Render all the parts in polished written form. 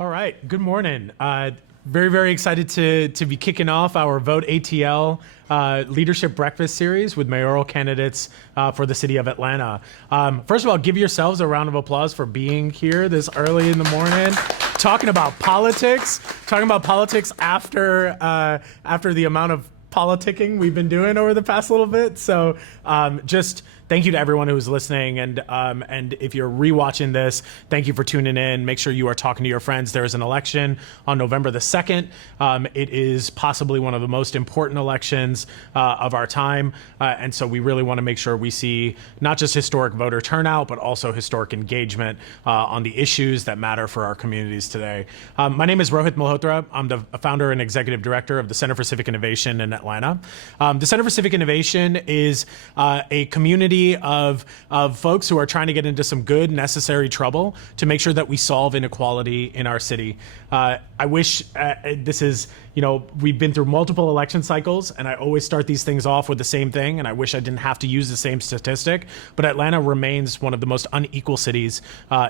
All right, good morning. Very excited to be kicking off our Vote ATL Leadership Breakfast Series with mayoral candidates for the city of Atlanta. First of all, give yourselves a round of applause for being here this early in the morning, talking about politics after the amount of politicking we've been doing over the past little bit. So just thank you to everyone who's listening, and if you're rewatching this, thank you for tuning in. Make sure you are talking to your friends. There is an election on November the 2nd. It is possibly one of the most important elections of our time, and so we really want to make sure we see not just historic voter turnout, but also historic engagement on the issues that matter for our communities today. My name is Rohit Malhotra. I'm the founder and executive director of the Center for Civic Innovation in Atlanta. The Center for Civic Innovation is a community of folks who are trying to get into some good, necessary trouble to make sure that we solve inequality in our city. I wish this is, we've been through multiple election cycles, and I always start these things off with the same thing, and I wish I didn't have to use the same statistic, but Atlanta remains one of the most unequal cities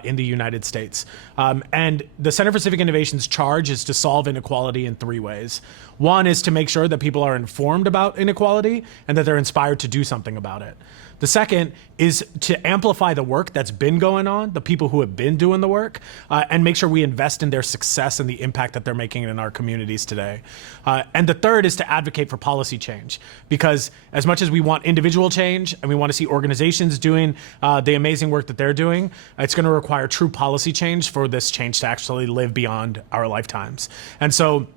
in the United States. And the Center for Civic Innovation's charge is to solve inequality in three ways. One is to make sure that people are informed about inequality and that they're inspired to do something about it. The second is to amplify the work that's been going on, the people who have been doing the work, and make sure we invest in their success and the impact that they're making in our communities today. And the third is to advocate for policy change, because as much as we want individual change and we want to see organizations doing the amazing work that they're doing, it's going to require true policy change for this change to actually live beyond our lifetimes. And so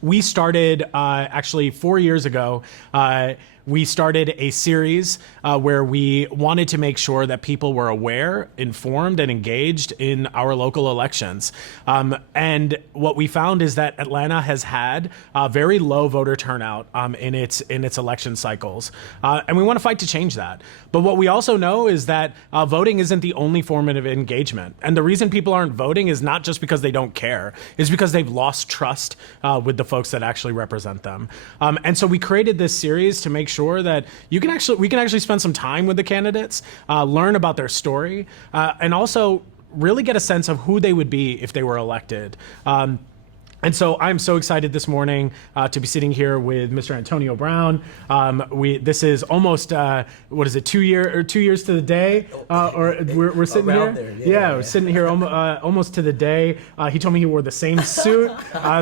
we started actually 4 years ago. We started a series where we wanted to make sure that people were aware, informed, and engaged in our local elections. And what we found is that Atlanta has had very low voter turnout in its election cycles. And we want to fight to change that. But what we also know is that voting isn't the only form of engagement. And the reason people aren't voting is not just because they don't care, it's because they've lost trust with the folks that actually represent them. And so we created this series to make sure that we can actually spend some time with the candidates, learn about their story, and also really get a sense of who they would be if they were elected. And so I'm so excited this morning to be sitting here with Mr. Antonio Brown. This is almost 2 years to the day, or we're sitting around here. There, We're sitting here almost to the day. He told me he wore the same suit,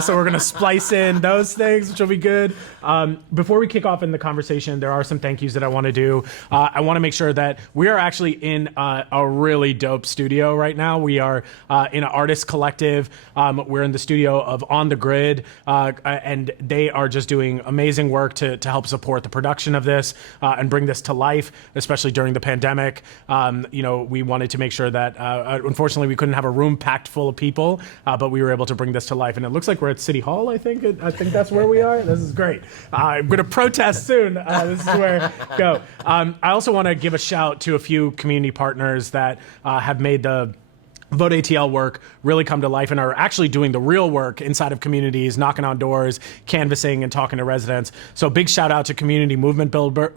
so we're gonna splice in those things, which will be good. Before we kick off in the conversation, there are some thank yous that I want to do. I want to make sure that we are actually in a really dope studio right now. We are in an artist collective. We're in the studio of On the Grid, and they are just doing amazing work to help support the production of this and bring this to life, especially during the pandemic. We wanted to make sure that, unfortunately, we couldn't have a room packed full of people, but we were able to bring this to life. And it looks like we're at City Hall, I think. I think that's where we are. This is great. I'm going to protest soon. This is where go. I also want to give a shout to a few community partners that have made the Vote ATL work really come to life and are actually doing the real work inside of communities, knocking on doors, canvassing, and talking to residents. So big shout out to community movement builders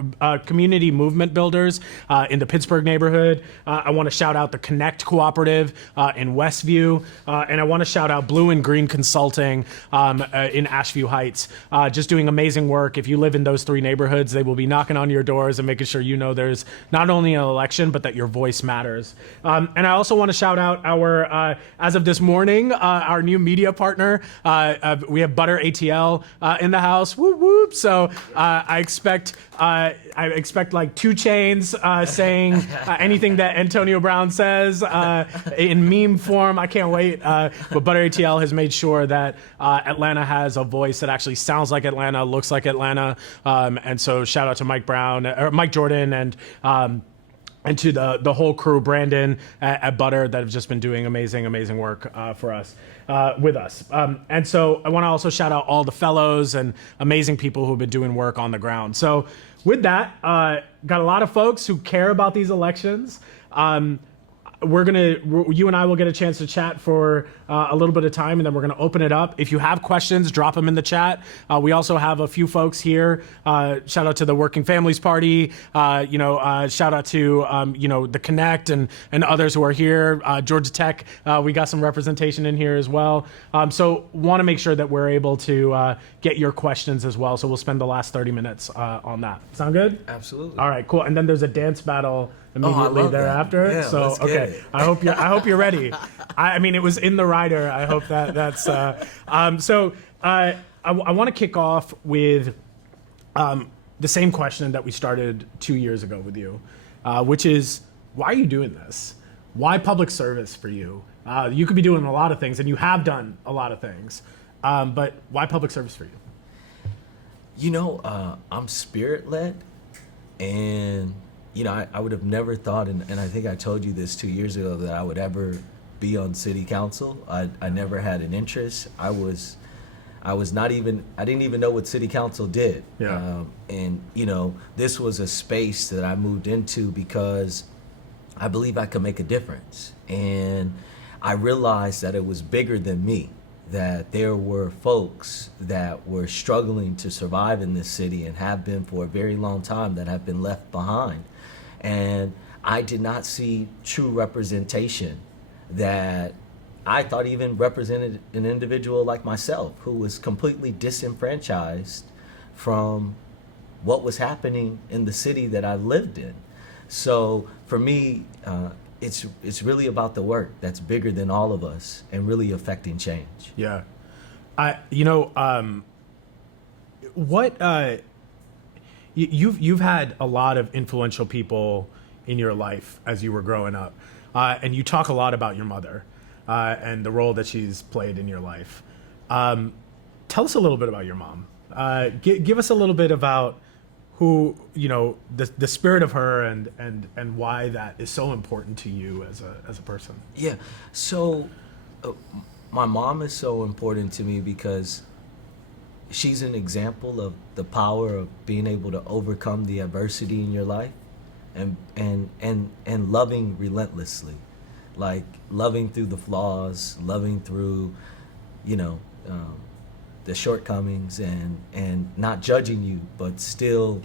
in the Pittsburgh neighborhood. I want to shout out the Connect Cooperative in Westview, and I want to shout out Blue and Green Consulting in Ashview Heights, just doing amazing work. If you live in those three neighborhoods, they will be knocking on your doors and making sure there's not only an election, but that your voice matters. And I also want to shout out our, as of this morning, our new media partner. We have Butter ATL in the house. Whoop whoop. So I expect like 2 Chainz saying anything that Antonio Brown says in meme form. I can't wait. But Butter ATL has made sure that Atlanta has a voice that actually sounds like Atlanta, looks like Atlanta. And so shout out to Mike Jordan, and to the whole crew, Brandon at Butter, that have just been doing amazing work for us, with us. And so I want to also shout out all the fellows and amazing people who have been doing work on the ground. So with that, got a lot of folks who care about these elections. you and I will get a chance to chat for a little bit of time, and then we're gonna open it up. If you have questions, drop them in the chat. We also have a few folks here. Shout out to the Working Families Party. Shout out to the Connect and others who are here. Georgia Tech, we got some representation in here as well. So want to make sure that we're able to get your questions as well. So we'll spend the last 30 minutes on that. Sound good? Absolutely. All right, cool. And then there's a dance battle immediately thereafter. Yeah, so let's get okay, it. I hope you're ready. I mean, it was in the rider. I hope that's. I want to kick off with the same question that we started 2 years ago with you, which is, why are you doing this? Why public service for you? You could be doing a lot of things, and you have done a lot of things, but why public service for you? I'm spirit-led, and I would have never thought, and I think I told you this 2 years ago, that I would ever be on city council. I never had an interest. I didn't even know what city council did. Yeah. This was a space that I moved into because I believe I could make a difference. And I realized that it was bigger than me, that there were folks that were struggling to survive in this city and have been for a very long time, that have been left behind. And I did not see true representation that I thought even represented an individual like myself, who was completely disenfranchised from what was happening in the city that I lived in. So for me, it's really about the work that's bigger than all of us and really affecting change. Yeah. You've had a lot of influential people in your life as you were growing up, and you talk a lot about your mother and the role that she's played in your life. Tell us a little bit about your mom. Give us a little bit about who, the spirit of her and why that is so important to you as a person. Yeah. So my mom is so important to me because she's an example of the power of being able to overcome the adversity in your life and loving relentlessly, like loving through the flaws, loving through, the shortcomings, and not judging you, but still,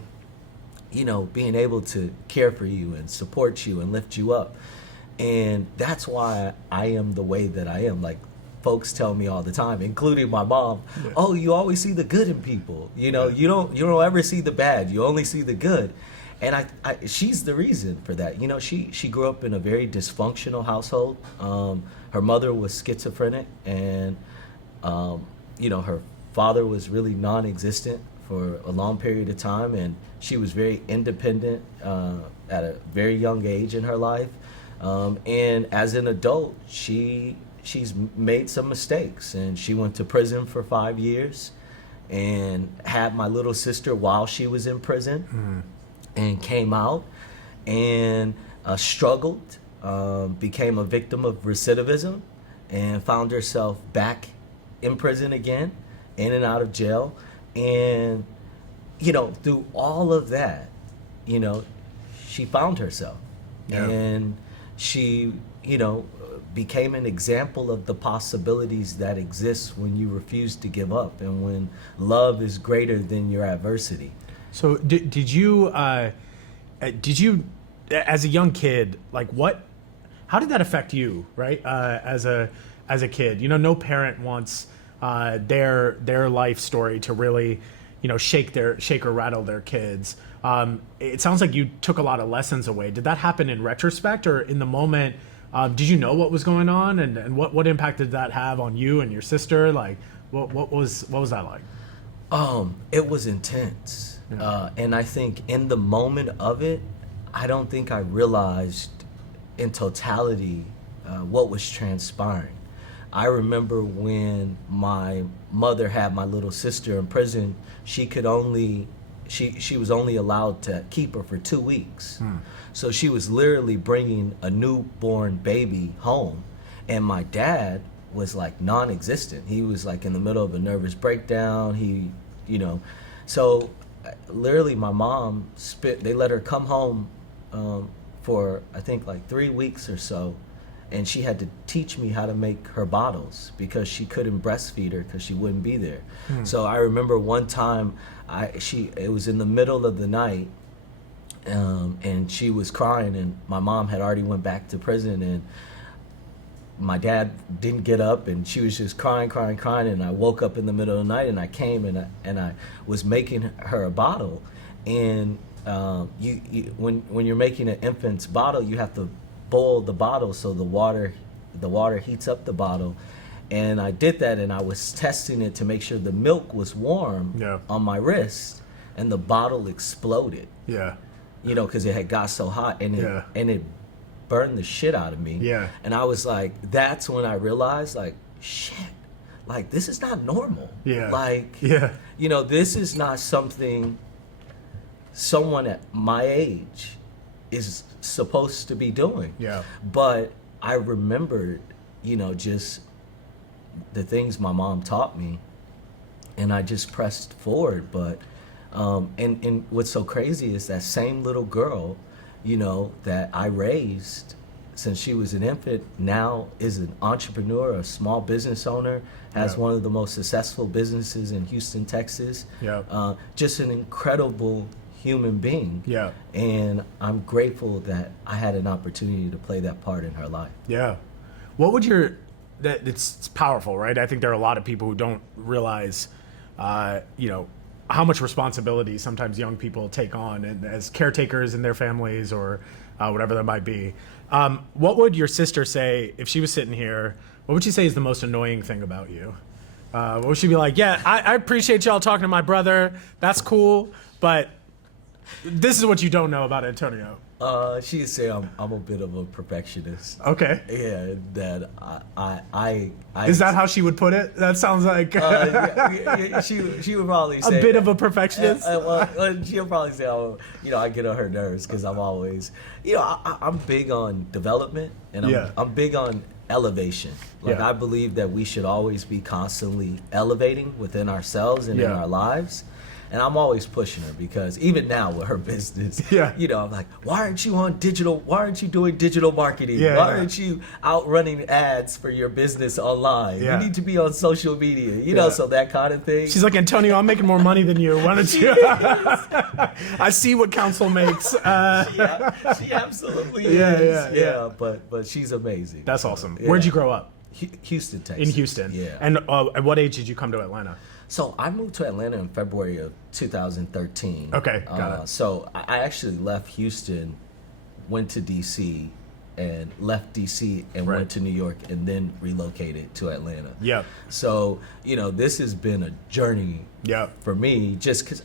being able to care for you and support you and lift you up. And that's why I am the way that I am. Like, folks tell me all the time, including my mom, yeah. Oh, you always see the good in people. You don't ever see the bad. You only see the good. And I she's the reason for that. She grew up in a very dysfunctional household. Her mother was schizophrenic, and her father was really non-existent for a long period of time, and she was very independent at a very young age in her life. And as an adult, she's made some mistakes, and she went to prison for 5 years and had my little sister while she was in prison, and came out and struggled, became a victim of recidivism, and found herself back in prison again, in and out of jail. And through all of that, she found herself. Yeah. And she became an example of the possibilities that exist when you refuse to give up, and when love is greater than your adversity. So did you as a young kid, how did that affect you, right? As a kid, no parent wants their life story to really, shake or rattle their kids. It sounds like you took a lot of lessons away. Did that happen in retrospect, or in the moment? Did you know what was going on, and what impact did that have on you and your sister? Like, what was that like? It was intense. Yeah. And I think in the moment of it, I don't think I realized in totality what was transpiring. I remember when my mother had my little sister in prison, she was only allowed to keep her for 2 weeks. So she was literally bringing a newborn baby home, and my dad was like non-existent. He was like in the middle of a nervous breakdown. So literally my mom they let her come home for I think like 3 weeks or so, and she had to teach me how to make her bottles because she couldn't breastfeed her because she wouldn't be there. So I remember one time it was in the middle of the night, and she was crying, and my mom had already went back to prison, and my dad didn't get up, and she was just crying, and I woke up in the middle of the night, and I came and I was making her a bottle. And when you're making an infant's bottle, you have to boil the bottle so the water heats up the bottle. And I did that, and I was testing it to make sure the milk was warm on my wrist, and the bottle exploded. Yeah. You know, because it had got so hot, and it burned the shit out of me. Yeah. And I was like, that's when I realized, like, shit, like, this is not normal. Yeah. Like, Yeah. you know, this is not something someone at my age is supposed to be doing. Yeah. But I remembered, you know, just the things my mom taught me, and I just pressed forward. But and what's so crazy is that same little girl, you know, that I raised since she was an infant, now is an entrepreneur, a small business owner, has one of the most successful businesses in Houston, Texas. Yeah. Just an incredible human being. Yeah. And I'm grateful that I had an opportunity to play that part in her life. Yeah. What would it's powerful, right? I think there are a lot of people who don't realize, you know, how much responsibility sometimes young people take on and as caretakers in their families or whatever that might be. What would your sister say if she was sitting here? What would she say is the most annoying thing about you? What would she be like? Yeah, I appreciate y'all talking to my brother. That's cool, but this is what you don't know about Antonio. She'd say I'm a bit of a perfectionist. Okay. Yeah, that I Is that how she would put it? That sounds like she would probably say a bit of a perfectionist. She'll probably say, oh, you know, I get on her nerves because I'm always, you know, I'm big on development, and I'm big on elevation. Like, I believe that we should always be constantly elevating within ourselves and in our lives. And I'm always pushing her because even now with her business, you know, I'm like, why aren't you on digital? Why aren't you doing digital marketing? Why aren't you out running ads for your business online? You need to be on social media, you know, so that kind of thing. She's like, Antonio, I'm making more money than you. Why don't you? I see what council makes. She absolutely is. Yeah. But she's amazing. That's awesome. Where'd you grow up? Houston, Texas. In Houston. Yeah. And at what age did you come to Atlanta? So I moved to Atlanta in February of 2013. Okay, got it. So I actually left Houston, went to DC, and left DC and went to New York, and then relocated to Atlanta. Yeah. So, you know, this has been a journey for me, just because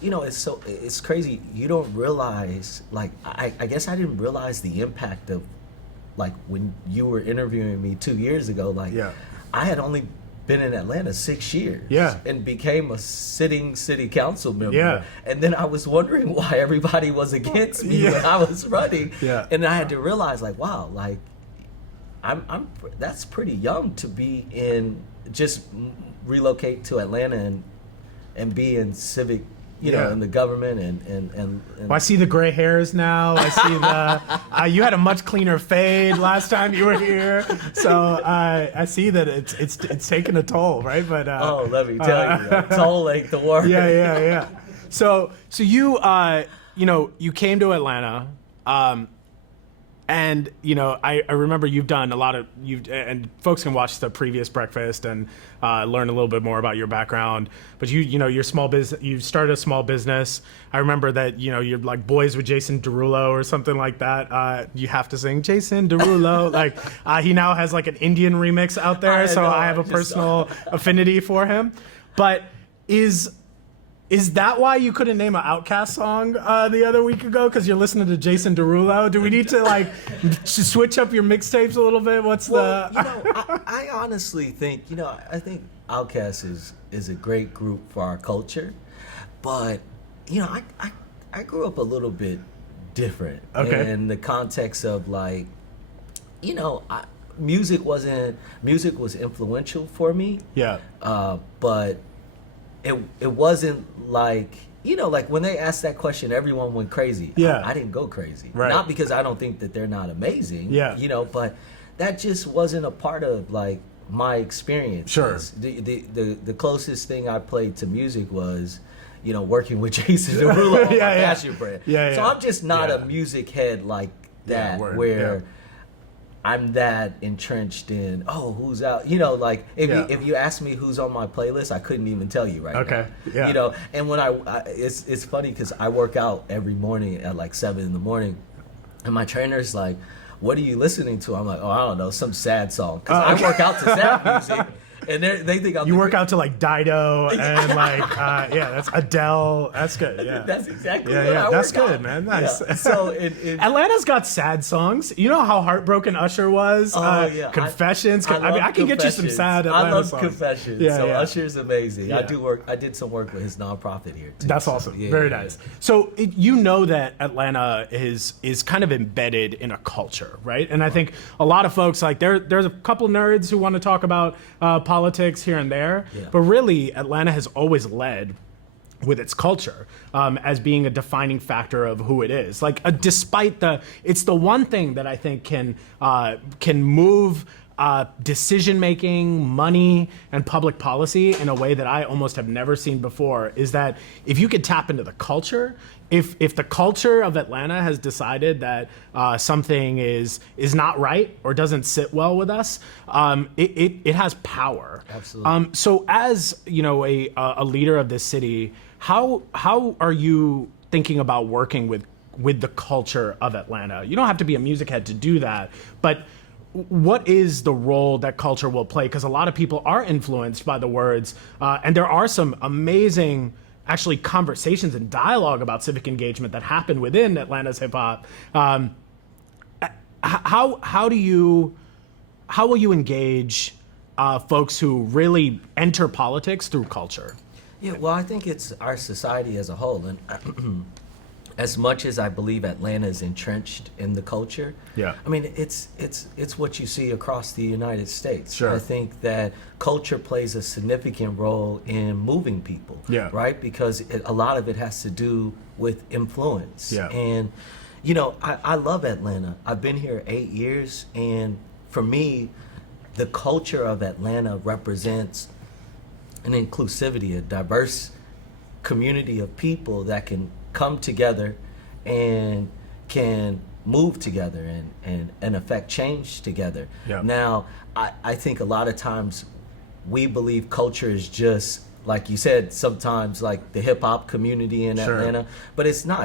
it's crazy. You don't realize, like, I guess I didn't realize the impact of, like, when you were interviewing me 2 years ago, like, I had only been in Atlanta 6 years and became a sitting city council member, and then I was wondering why everybody was against me when I was running, and I had to realize, like, wow, like, I'm that's pretty young to be in, just relocate to Atlanta and be in civic, you know, in the government and well, I see the gray hairs now. I see the you had a much cleaner fade last time you were here, so I see that it's taken a toll, right? But oh, let me tell you, toll ain't the word. Yeah. So you you know, you came to Atlanta, and you know, I remember you've done a lot of and folks can watch the previous breakfast and learn a little bit more about your background. But you know, your small business, you started a small business. I remember that, you know, you're like Boys with Jason Derulo or something like that. You have to sing Jason Derulo. Like he now has like an Indian remix out there, so I have a personal affinity for him. But is that why you couldn't name an Outkast song the other week ago? Because you're listening to Jason Derulo? Do we need to like switch up your mixtapes a little bit? You know, I honestly think, you know, I think Outkast is a great group for our culture, but you know, I grew up a little bit different in the context of, like, you know, music was influential for me. Yeah. But it wasn't like you know, like when they asked that question, everyone went crazy. Yeah. I didn't go crazy. Right. Not because I don't think that they're not amazing. Yeah. You know, but that just wasn't a part of like my experience. Sure. The closest thing I played to music was, you know, working with Jason Derulo on Yeah, my yeah. Cashew Bread. Yeah, So yeah. I'm just not Yeah. a music head like Yeah, that, word. where Yeah. I'm that entrenched in, oh, who's out? You know, like if you ask me who's on my playlist, I couldn't even tell you right Okay, now. yeah. You know, and when it's funny because I work out every morning at like 7 in the morning, and my trainer's like, "What are you listening to?" I'm like, "Oh, I don't know, some sad song." Because I work out to sad music, and they think I'm. You work out to like Dido and like that's Adele. That's good. Yeah, That's exactly yeah, what yeah. I That's work good, out. man. Nice. Yeah. So Atlanta's got sad songs. You know how heartbroken Usher was. Oh, yeah. Confessions. I mean, love I can get you some Confessions. sad Atlanta I love songs. Confessions. Yeah, So yeah. Usher's amazing. I Yeah. I did some work with his nonprofit here too. That's So, awesome. yeah, Very yeah, nice. So you know that Atlanta is kind of embedded in a culture, right? And I think a lot of folks like there's a couple nerds who want to talk about politics here and there, Yeah. but really Atlanta has always led with its culture as being a defining factor of who it is. Like despite it's the one thing that I think can move decision making, money, and public policy in a way that I almost have never seen before. Is that if you could tap into the culture, if the culture of Atlanta has decided that something is not right or doesn't sit well with us, it has power. Absolutely. So as you know, a leader of this city, how are you thinking about working with the culture of Atlanta? You don't have to be a music head to do that, but what is the role that culture will play? Because a lot of people are influenced by the words, and there are some amazing actually conversations and dialogue about civic engagement that happen within Atlanta's hip hop. How will you engage folks who really enter politics through culture? Yeah, well, I think it's our society as a whole, and as much as I believe Atlanta is entrenched in the culture, Yeah. I mean it's what you see across the United States. Sure. I think that culture plays a significant role in moving people. Yeah. Right, because a lot of it has to do with influence. Yeah. And you know, I love Atlanta. I've been here 8 years, and for me, the culture of Atlanta represents an inclusivity, a diverse community of people that can come together and can move together and affect change together. Yeah. Now, I think a lot of times we believe culture is just, like you said, sometimes like the hip hop community in Sure. Atlanta, but it's not.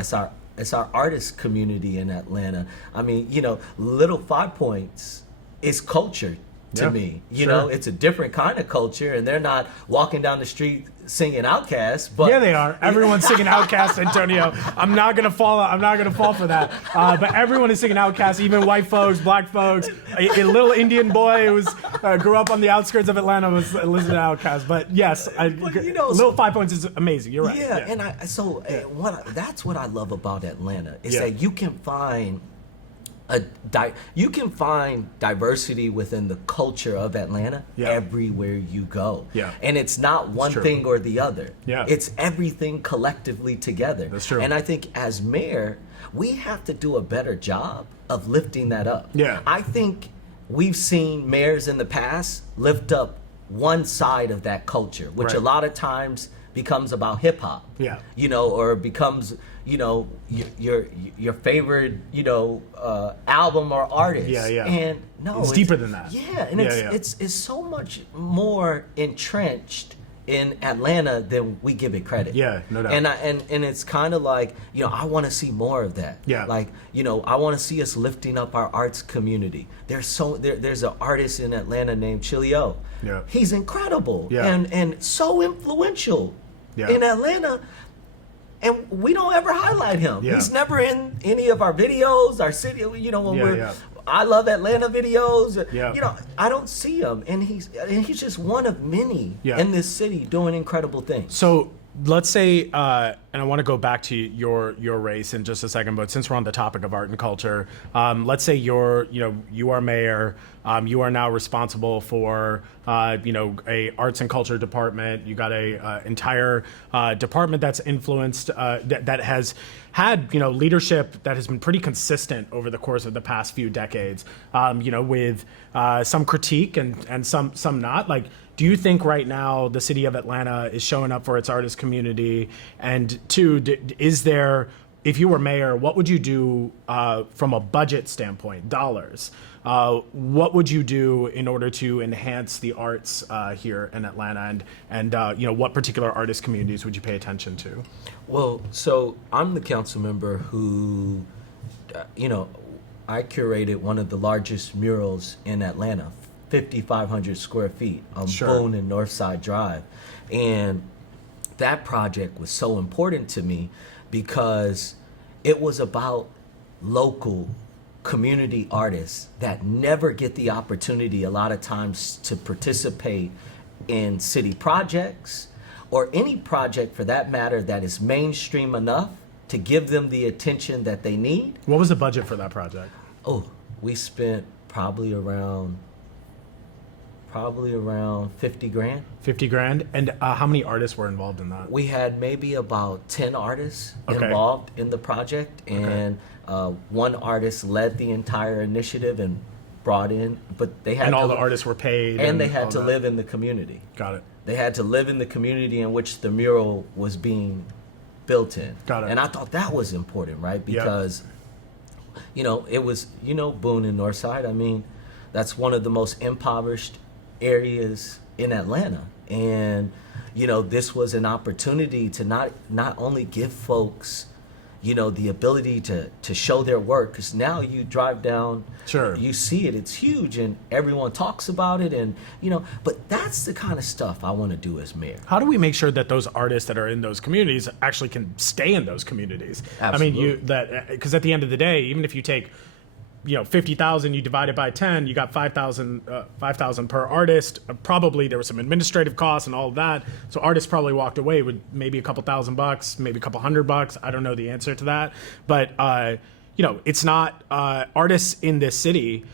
It's our artist community in Atlanta. I mean, you know, Little 5 Points is culture to Yeah, me. You sure. know, it's a different kind of culture, and they're not walking down the street singing Outkast, but Yeah, they are. Everyone's singing Outkast, Antonio. I'm not gonna fall for that. But everyone is singing Outkast, even white folks, black folks. A little Indian boy who grew up on the outskirts of Atlanta was listening to Outkast. But yes, you know, Little 5 Points is amazing. You're right. Yeah, and that's what I love about Atlanta is Yeah. that you can find you can find diversity within the culture of Atlanta Yeah. everywhere you go. Yeah. And it's not one true. thing or the other. Yeah. It's everything collectively together. That's true. And I think as mayor, we have to do a better job of lifting that up. Yeah. I think we've seen mayors in the past lift up one side of that culture, which Right. a lot of times becomes about hip hop. Yeah. You know, or becomes, you know, your favorite, you know, album or artist. Yeah, yeah. And no, It's deeper than that. Yeah, and Yeah, yeah. it's so much more entrenched in Atlanta than we give it credit. Yeah, no doubt. And it's kind of like, you know, I want to see more of that. Yeah. Like, you know, I want to see us lifting up our arts community. There's an artist in Atlanta named Chilio. Yeah. He's incredible. Yeah. And so influential Yeah. in Atlanta. And we don't ever highlight him. Yeah. He's never in any of our videos, our city, you know, when Yeah, we're yeah. I love Atlanta videos. Yeah. You know, I don't see him, and he's just one of many Yeah. in this city doing incredible things. So let's say, and I want to go back to your race in just a second, but since we're on the topic of art and culture, let's say you are mayor, you are now responsible for a arts and culture department. You got a entire department that's influenced that has had leadership that has been pretty consistent over the course of the past few decades. With some critique and some not. Like, do you think right now the city of Atlanta is showing up for its artist community? And two, is there, if you were mayor, what would you do from a budget standpoint, dollars? What would you do in order to enhance the arts here in Atlanta? And what particular artist communities would you pay attention to? Well, so I'm the council member who, I curated one of the largest murals in Atlanta, 5,500 square feet on Sure. Boone and Northside Drive. And that project was so important to me because it was about local community artists that never get the opportunity a lot of times to participate in city projects or any project for that matter that is mainstream enough to give them the attention that they need. What was the budget for that project? Oh, we spent probably around 50 grand. 50 grand. And how many artists were involved in that? We had maybe about 10 artists Okay. involved in the project, and one artist led the entire initiative and brought in, but they had And all to, the artists were paid. and they had all to that? live in the community. Got it. They had to live in the community in which the mural was being built in. Got it. And I thought that was important, right? Because, it was, Boone and Northside. I mean, that's one of the most impoverished areas in Atlanta. And, this was an opportunity to not only give folks, the ability to show their work, because now you drive down, Sure. you see it, it's huge, and everyone talks about it, and, but that's the kind of stuff I want to do as mayor. How do we make sure that those artists that are in those communities actually can stay in those communities? Absolutely. I mean, because at the end of the day, even if you take 50,000, you divide it by 10, you got 5,000 per artist. Probably there was some administrative costs and all of that. So artists probably walked away with maybe a couple $1,000, maybe a couple $100. I don't know the answer to that. But, it's not artists in this city.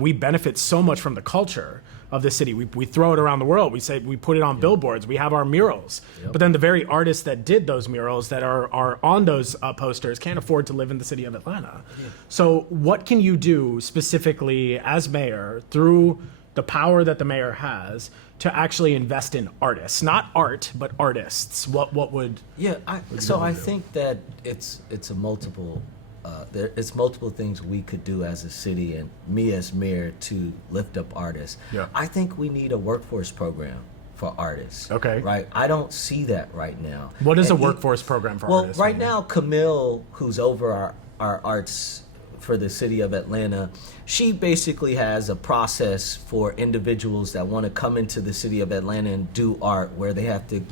We benefit so much from the culture of the city. We throw it around the world. We put it on billboards. We have our murals. Yep. But then the very artists that did those murals that are on those posters can't afford to live in the city of Atlanta. Yeah. So what can you do specifically as mayor through the power that the mayor has to actually invest in artists, not art, but artists? What would? Yeah, I think that it's a multiple. It's multiple things we could do as a city and me as mayor to lift up artists. Yeah. I think we need a workforce program for artists. Okay. Right? I don't see that right now. What is And a workforce program for well, artists? right now, Camille, who's over our arts for the city of Atlanta, she basically has a process for individuals that want to come into the city of Atlanta and do art where they have to,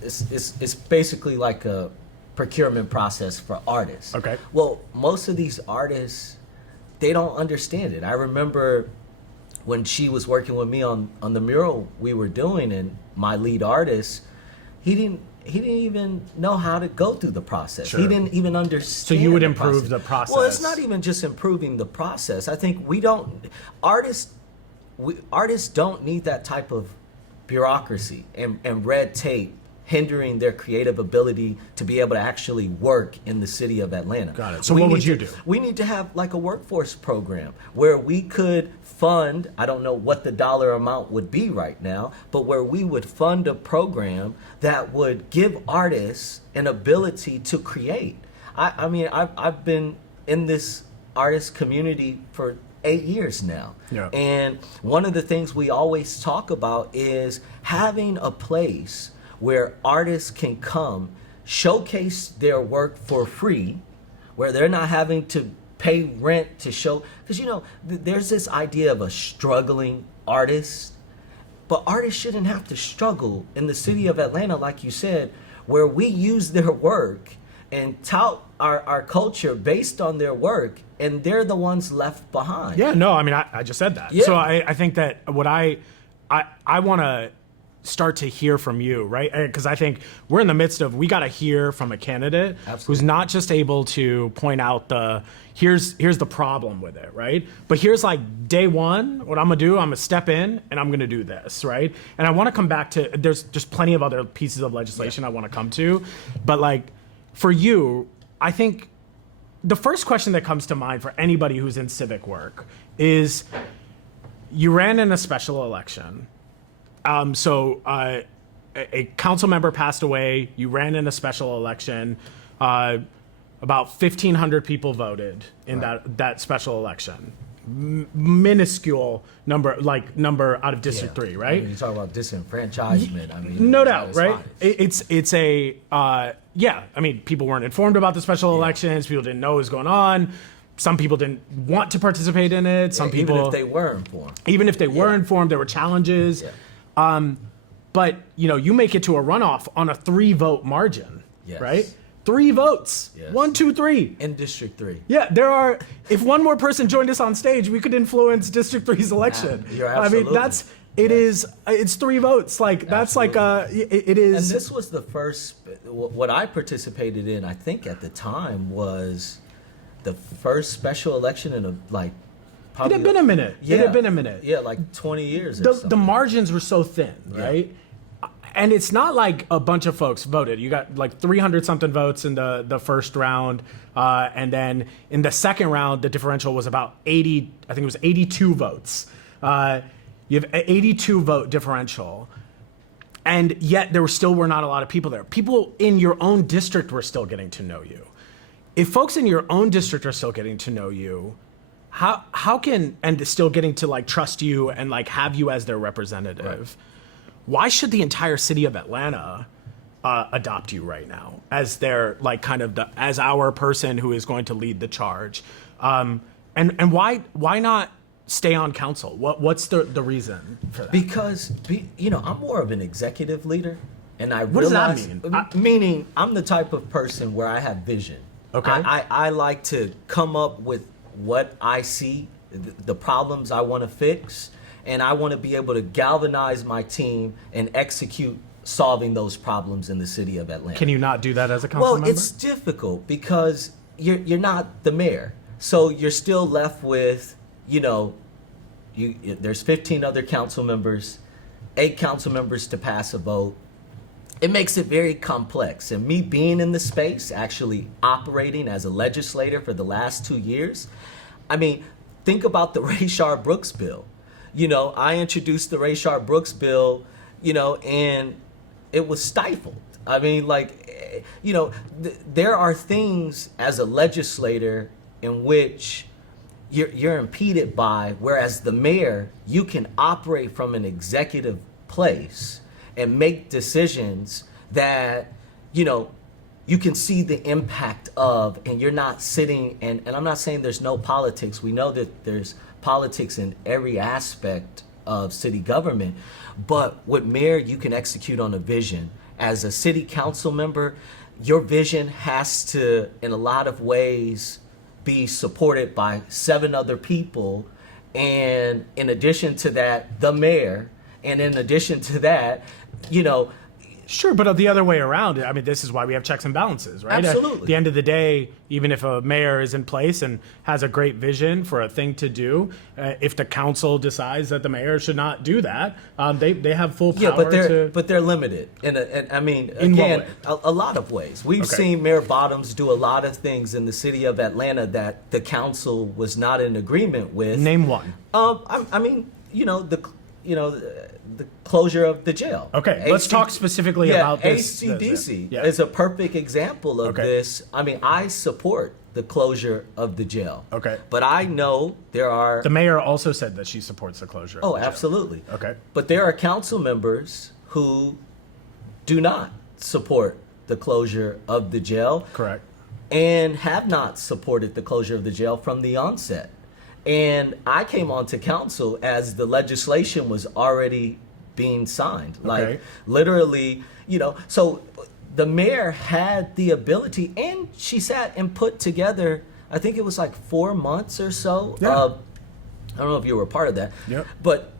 it's basically like a procurement process for artists. Okay. Well, most of these artists, they don't understand it. I remember when she was working with me on the mural we were doing, and my lead artist, he didn't even know how to go through the process. Sure. He didn't even understand. So you would the improve the process. Well, it's not even just improving the process. I think artists don't need that type of bureaucracy and red tape hindering their creative ability to be able to actually work in the city of Atlanta. Got it. So what would you do? We need to have like a workforce program where we could fund, I don't know what the dollar amount would be right now, but where we would fund a program that would give artists an ability to create. I mean, I've been in this artist community for 8 years now. Yeah. And one of the things we always talk about is having a place where artists can come, showcase their work for free, where they're not having to pay rent to show. Because, there's this idea of a struggling artist, but artists shouldn't have to struggle in the city of Atlanta, like you said, where we use their work and tout our culture based on their work, and they're the ones left behind. Yeah, no, I mean, I just said that. Yeah. So I think that what I want to start to hear from you, right? Because I think we're in the midst of, we got to hear from a candidate who's not just able to point out here's the problem with it, right? But here's like day one, what I'm gonna do, I'm gonna step in and I'm gonna do this, right? And I want to come back to, there's just plenty of other pieces of legislation I want to come to, but like for you, I think the first question that comes to mind for anybody who's in civic work is, you ran in a special election. So a council member passed away, you ran in a special election, about 1,500 people voted in that special election. Minuscule number out of District 3, right? I mean, you talk about disenfranchisement. I mean, no doubt, right? It's a I mean, people weren't informed about the special elections. People didn't know what was going on. Some people didn't want to participate in it. Some people, even if they were informed, there were challenges. But you make it to a runoff on a 3-vote margin, right? 3 votes. Yes. 1, 2, 3. In District 3. Yeah, there are. If one more person joined us on stage, we could influence District 3's election. You're absolutely. I mean, it's 3 votes. Like, that's absolutely. It is. And this was the first, what I participated in, I think at the time, was the first special election in it had been a minute. Yeah. It had been a minute. Yeah, like 20 years or something. The margins were so thin, right? And it's not like a bunch of folks voted. You got like 300 something votes in the first round. And then in the second round, the differential was about 80, I think it was 82 votes. You have an 82 vote differential. And yet there were not a lot of people there. People in your own district were still getting to know you. If folks in your own district are still getting to know you, how can, and still getting to like trust you and like have you as their representative, right. Why should the entire city of Atlanta adopt you right now as their like kind of as our person who is going to lead the charge? And why not stay on council? What's the reason for that? Because I'm more of an executive leader, and what does that mean? Meaning I'm the type of person where I have vision. Okay. I like to come up with what I see, the problems I want to fix, and I want to be able to galvanize my team and execute solving those problems in the city of Atlanta. Can you not do that as a council member? Well, it's difficult because you're not the mayor, so you're still left with there's 15 other council members, 8 council members to pass a vote. It makes it very complex. And me being in the space, actually operating as a legislator for the last 2 years, I mean, think about the Rayshard Brooks bill. I introduced the Rayshard Brooks bill, and it was stifled. I mean, there are things as a legislator in which you're impeded by, whereas the mayor, you can operate from an executive place and make decisions that, you can see the impact of, and you're not sitting, and I'm not saying there's no politics. We know that there's politics in every aspect of city government, but with mayor, you can execute on a vision. As a city council member, your vision has to, in a lot of ways, be supported by 7 other people, and in addition to that, the mayor, and in addition to that, Sure, but the other way around, I mean, this is why we have checks and balances, right? Absolutely. At the end of the day, even if a mayor is in place and has a great vision for a thing to do, if the council decides that the mayor should not do that, they have full power but they're limited. A lot of ways. We've seen Mayor Bottoms do a lot of things in the city of Atlanta that the council was not in agreement with. Name one. The closure of the jail. Okay, let's talk specifically about this. HCDC is a perfect example of this. I mean, I support the closure of the jail. Okay. But I know there are... The mayor also said that she supports the closure of the jail. Absolutely. Okay. But there are council members who do not support the closure of the jail. Correct. And have not supported the closure of the jail from the onset. And I came onto council as the legislation was already being signed. Like, literally, so the mayor had the ability, and she sat and put together, I think it was like 4 months or so. Yeah. I don't know if you were a part of that. Yep. But,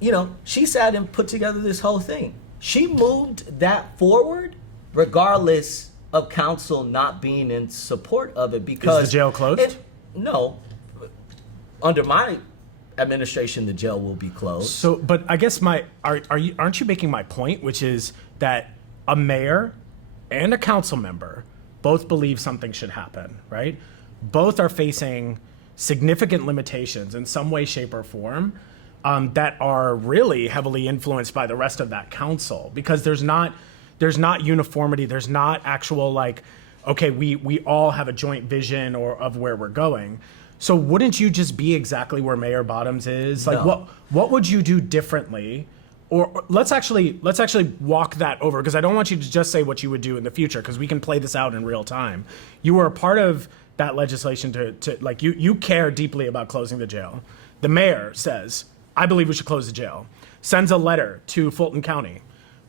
she sat and put together this whole thing. she moved that forward regardless of council not being in support of it, because Is the jail closed? No. Under my administration, the jail will be closed. So, but I guess aren't you making my point, which is that a mayor and a council member both believe something should happen, right? Both are facing significant limitations in some way, shape, or form that are really heavily influenced by the rest of that council, because there's not uniformity. There's not actual like, okay, we all have a joint vision or of where we're going. So wouldn't you just be exactly where Mayor Bottoms is? Like, No. what would you do differently? Or let's actually walk that over, because I don't want you to just say what you would do in the future, because we can play this out in real time. You were a part of that legislation to like, you care deeply about closing the jail. The mayor says, I believe we should close the jail. Sends a letter to Fulton County.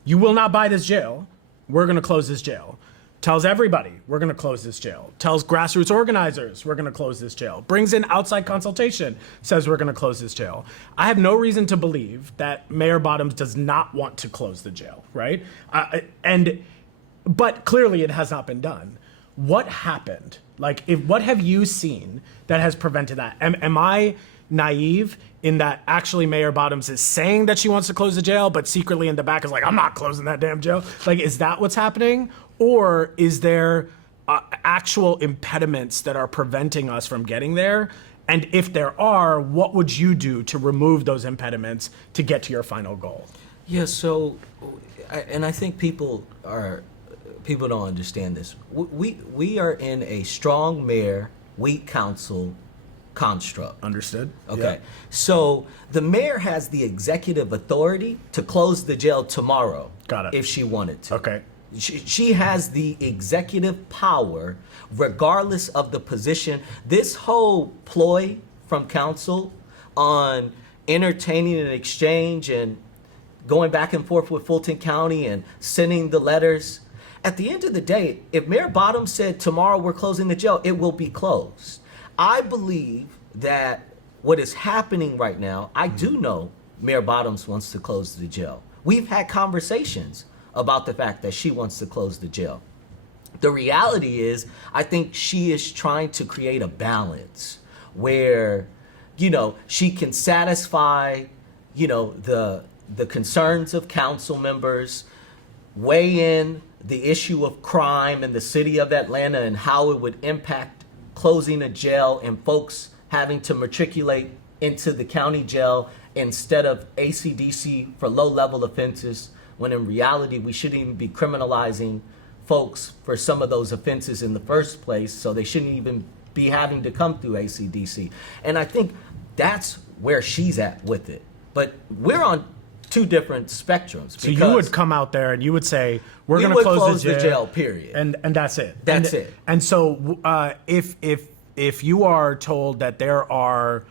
You will not buy this jail. We're going to close this jail. Tells everybody, we're going to close this jail. Tells grassroots organizers, we're going to close this jail. Brings in outside consultation, says we're going to close this jail. I have no reason to believe that Mayor Bottoms does not want to close the jail, right? But clearly it has not been done. What happened? Like, what have you seen that has prevented that? Am I naive in that actually Mayor Bottoms is saying that she wants to close the jail, but secretly in the back is like, I'm not closing that damn jail? Like, is that what's happening? Or is there actual impediments that are preventing us from getting there? And if there are, what would you do to remove those impediments to get to your final goal? Yeah, so, and I think people don't understand this. We are in a strong mayor, weak council construct. Understood? Okay. Yeah. So the mayor has the executive authority to close the jail tomorrow. Got it. If she wanted to. Okay. She has the executive power regardless of the position. This whole ploy from council on entertaining an exchange and going back and forth with Fulton County and sending the letters, at the end of the day, if Mayor Bottoms said tomorrow we're closing the jail, it will be closed. I believe that what is happening right now, I do know Mayor Bottoms wants to close the jail. We've had conversations about the fact that she wants to close the jail. The reality is, I think she is trying to create a balance where, she can satisfy, the concerns of council members, weigh in the issue of crime in the city of Atlanta and how it would impact closing a jail and folks having to matriculate into the county jail instead of ACDC for low-level offenses, when in reality we shouldn't even be criminalizing folks for some of those offenses in the first place, so they shouldn't even be having to come through ACDC. And I think that's where she's at with it. But we're on two different spectrums. So you would come out there and you would say, we're going to close the jail, period. And that's it. That's it. And so if you are told that there are,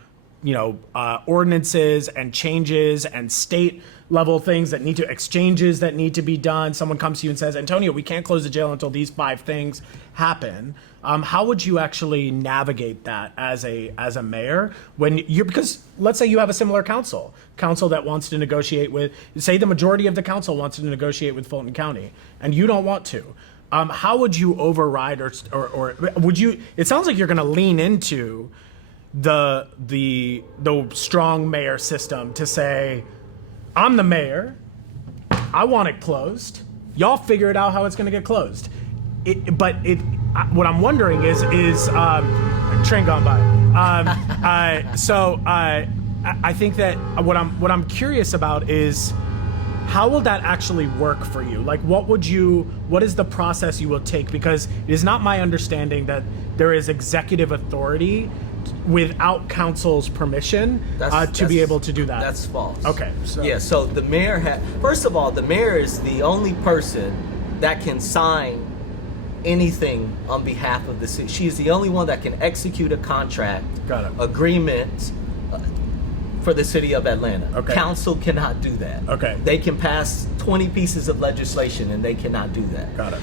ordinances and changes and state level things that need to, exchanges that need to be done, someone comes to you and says, Antonio, we can't close the jail until these 5 things happen. How would you actually navigate that as a mayor because let's say you have a similar council that wants to negotiate with, say the majority of the council wants to negotiate with Fulton County and you don't want to. How would you override or would you, it sounds like you're going to lean into the strong mayor system to say, I'm the mayor, I want it closed, y'all figure it out how it's going to get closed. What I'm wondering is train gone by. I think that what I'm curious about is how will that actually work for you? Like, what is the process you will take? Because it is not my understanding that there is executive authority without council's permission to be able to do that. That's false. Okay. So the mayor first of all, the mayor is the only person that can sign anything on behalf of the city. She's the only one that can execute a contract agreement for the city of Atlanta. Okay. Council cannot do that. Okay. They can pass 20 pieces of legislation and they cannot do that. Got it.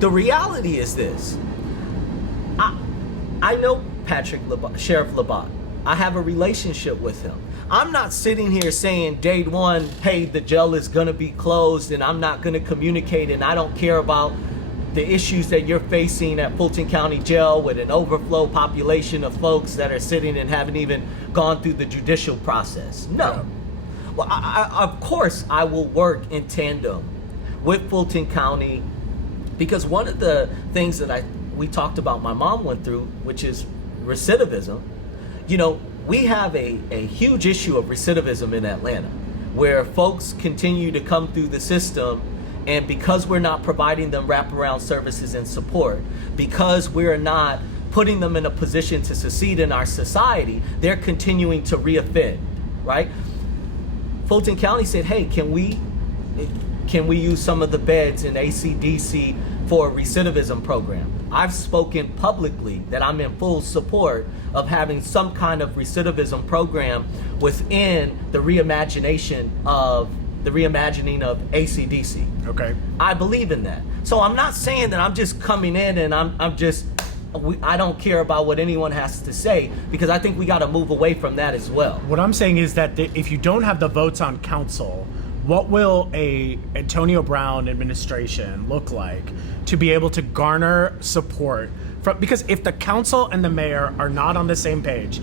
The reality is this. I know Sheriff Labat. I have a relationship with him. I'm not sitting here saying day one, hey, the jail is going to be closed and I'm not going to communicate and I don't care about the issues that you're facing at Fulton County Jail with an overflow population of folks that are sitting and haven't even gone through the judicial process. No. Yeah. Well, of course, I will work in tandem with Fulton County, because one of the things that we talked about my mom went through, which is recidivism. You know, we have a huge issue of recidivism in Atlanta, where folks continue to come through the system, and because we're not providing them wraparound services and support, because we're not putting them in a position to succeed in our society, they're continuing to reoffend, right? Fulton County said, hey, can we use some of the beds in ACDC for a recidivism program? I've spoken publicly that I'm in full support of having some kind of recidivism program within the reimagining of ACDC. Okay. I believe in that. So I'm not saying that I'm just coming in and I don't care about what anyone has to say, because I think we got to move away from that as well. What I'm saying is that if you don't have the votes on council, what will a Antonio Brown administration look like to be able to garner support from? Because if the council and the mayor are not on the same page,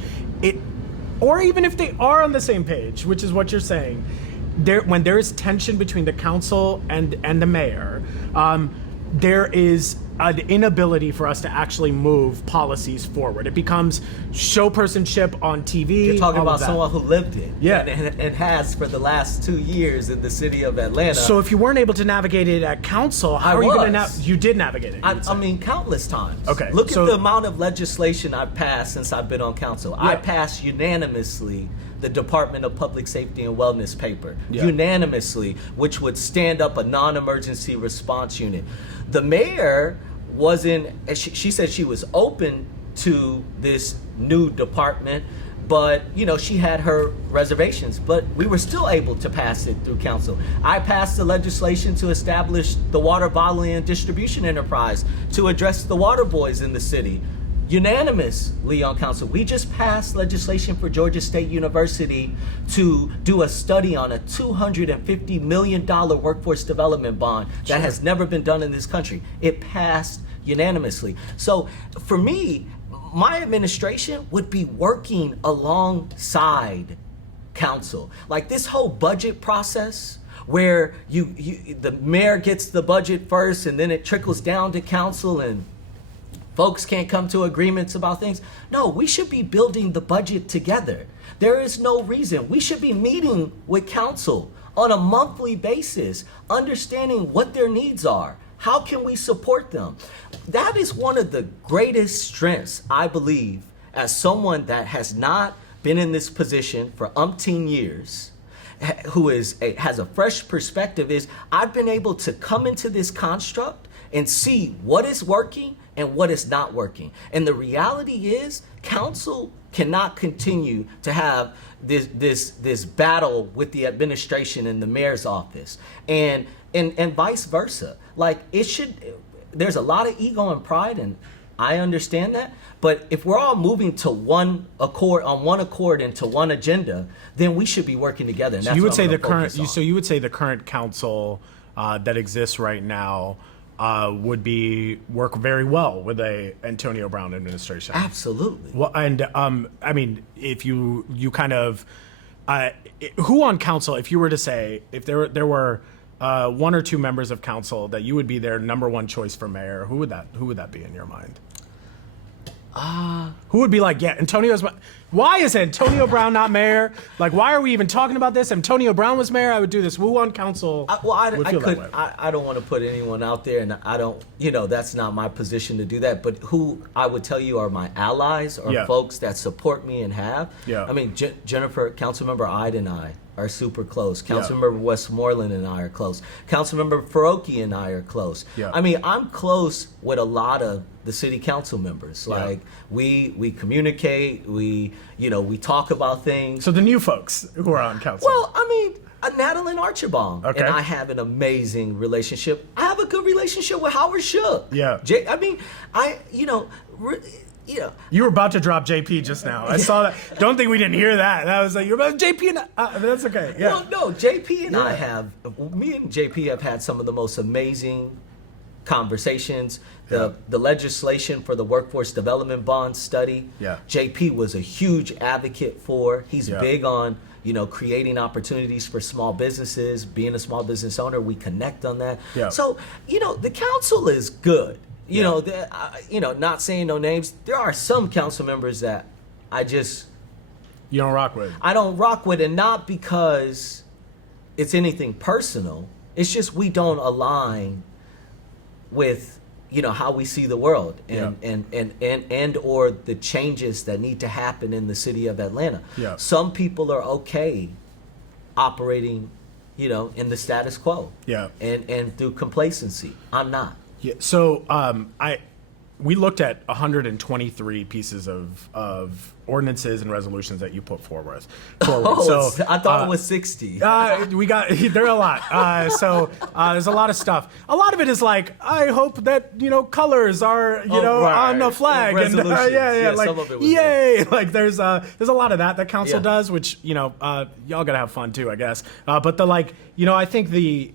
or even if they are on the same page, which is what you're saying, when there is tension between the council and the mayor, there is an inability for us to actually move policies forward. It becomes showpersonship on TV. You're talking about someone who lived it, yeah, and has for the last 2 years in the city of Atlanta. So if you weren't able to navigate it at council, how are you going to you did navigate it? I mean, countless times. Okay. Look at the amount of legislation I've passed since I've been on council. Yeah. I passed unanimously the Department of Public Safety and Wellness paper, yeah, unanimously, which would stand up a non-emergency response unit. The mayor wasn't, she said she was open to this new department, but you know, she had her reservations, but we were still able to pass it through council. I passed the legislation to establish the water bottling and distribution enterprise to address the water boys in the city, unanimously on council. We just passed legislation for Georgia State University to do a study on a $250 million workforce development bond that has never been done in this country. It passed unanimously. So for me, my administration would be working alongside council. Like this whole budget process, where the mayor gets the budget first and then it trickles down to council and folks can't come to agreements about things. No, we should be building the budget together. There is no reason. We should be meeting with council on a monthly basis, understanding what their needs are. How can we support them? That is one of the greatest strengths, I believe, as someone that has not been in this position for umpteen years, who has a fresh perspective, is I've been able to come into this construct and see what is working and what is not working. And the reality is, council cannot continue to have this battle with the administration and the mayor's office, and vice versa. Like there's a lot of ego and pride, and I understand that. But if we're all moving to one accord and to one agenda, then we should be working together. And so you would say you would say the current council that exists right now would work very well with a Antonio Brown administration. Absolutely. Well, and I mean, if you kind of who on council, if you were to say if there were one or two members of council that you would be their number one choice for mayor, who would that be in your mind? Who would be like, yeah, why is Antonio Brown not mayor? Like, why are we even talking about this? Antonio Brown was mayor, I would do this. Who on council I don't want to put anyone out there, and I don't, that's not my position to do that. But who I would tell you are my allies or folks that support me and have. Yeah. I mean, Jennifer, Councilmember Ide and I are super close. Councilmember Westmoreland and I are close. Councilmember Faroki and I are close. Yeah. I mean, I'm close with a lot of the city council members. Like we communicate, we talk about things. So the new folks who are on council. Well, I mean, Natalie Archibald and I have an amazing relationship. I have a good relationship with Howard Shook. Yeah. I mean, You were about to drop JP just now. I saw that. Don't think we didn't hear that. That was like, you're about JP and that's okay. Yeah. Well, no, JP and me and JP have had some of the most amazing conversations. The legislation for the workforce development bond study. Yeah. JP was a huge advocate for. He's big on, creating opportunities for small businesses, being a small business owner. We connect on that. Yeah. So, the council is good. Not saying no names. There are some council members that You don't rock with. I don't rock with, and not because it's anything personal. It's just we don't align with how we see the world and or the changes that need to happen in the city of Atlanta. Yeah. Some people are okay operating, in the status quo. Yeah. And through complacency. I'm not. Yeah. So we looked at 123 pieces of ordinances and resolutions that you put forward. So I thought it was 60. We got there are a lot. So there's a lot of stuff. A lot of it is like, I hope that colors are on the flag, and like some of it was yay, like there's a lot of that council does, which y'all gotta have fun too, I guess. But I think the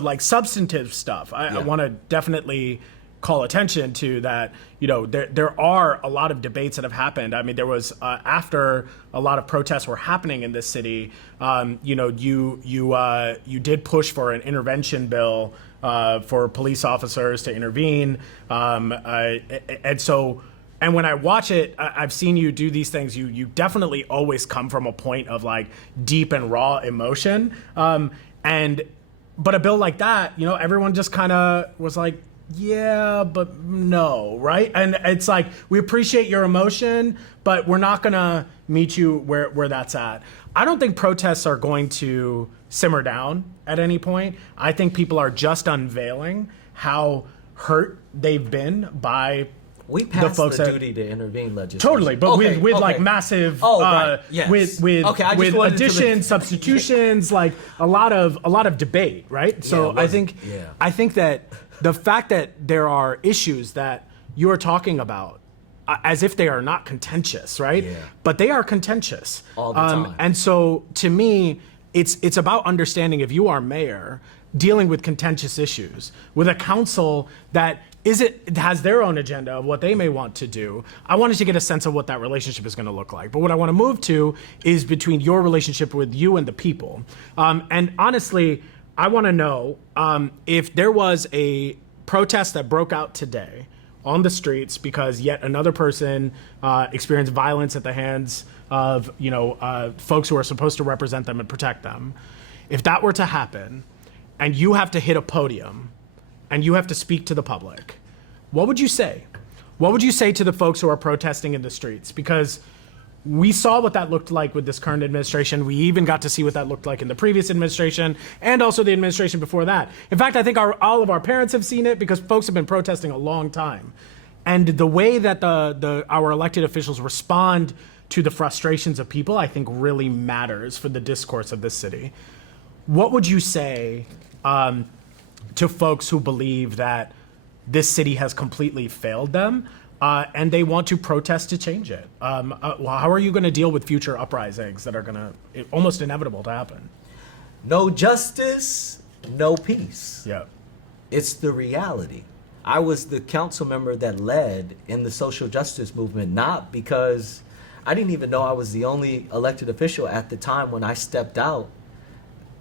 like substantive stuff, I want to definitely call attention to that. There are a lot of debates that have happened. I mean, there was after a lot of protests were happening in this city. You did push for an intervention bill for police officers to intervene, and when I watch it, I've seen you do these things. You definitely always come from a point of like deep and raw emotion, but a bill like that, everyone just kind of was like, yeah, but no, right? And it's like, we appreciate your emotion, but we're not going to meet you where that's at. I don't think protests are going to simmer down at any point. I think people are just unveiling how hurt they've been by we passed the folks duty to intervene legislation. Totally, but with like massive, right. Yes. with additions, substitutions, like a lot of debate, right? So I think that the fact that there are issues that you are talking about as if they are not contentious, right? Yeah. But they are contentious all the time. And so to me, it's about understanding, if you are mayor, dealing with contentious issues with a council that has their own agenda of what they may want to do. I wanted to get a sense of what that relationship is going to look like. But what I want to move to is between your relationship with you and the people. And honestly, I want to know if there was a protest that broke out today on the streets because yet another person experienced violence at the hands of folks who are supposed to represent them and protect them. If that were to happen, and you have to hit a podium, and you have to speak to the public, what would you say? What would you say to the folks who are protesting in the streets? Because we saw what that looked like with this current administration. We even got to see what that looked like in the previous administration and also the administration before that. In fact, I think all of our parents have seen it because folks have been protesting a long time. And the way that our elected officials respond to the frustrations of people, I think really matters for the discourse of this city. What would you say to folks who believe that this city has completely failed them and they want to protest to change it? How are you going to deal with future uprisings that are going to almost inevitable to happen? No justice, no peace. Yeah. It's the reality. I was the council member that led in the social justice movement, not because I didn't even know I was the only elected official at the time when I stepped out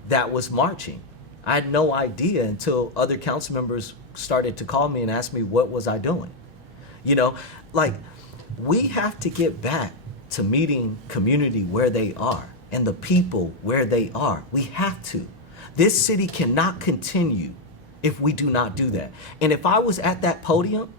that was marching. I had no idea until other council members started to call me and ask me what was I doing. We have to get back to meeting community where they are and the people where they are. We have to. This city cannot continue if we do not do that. And if I was at that podium,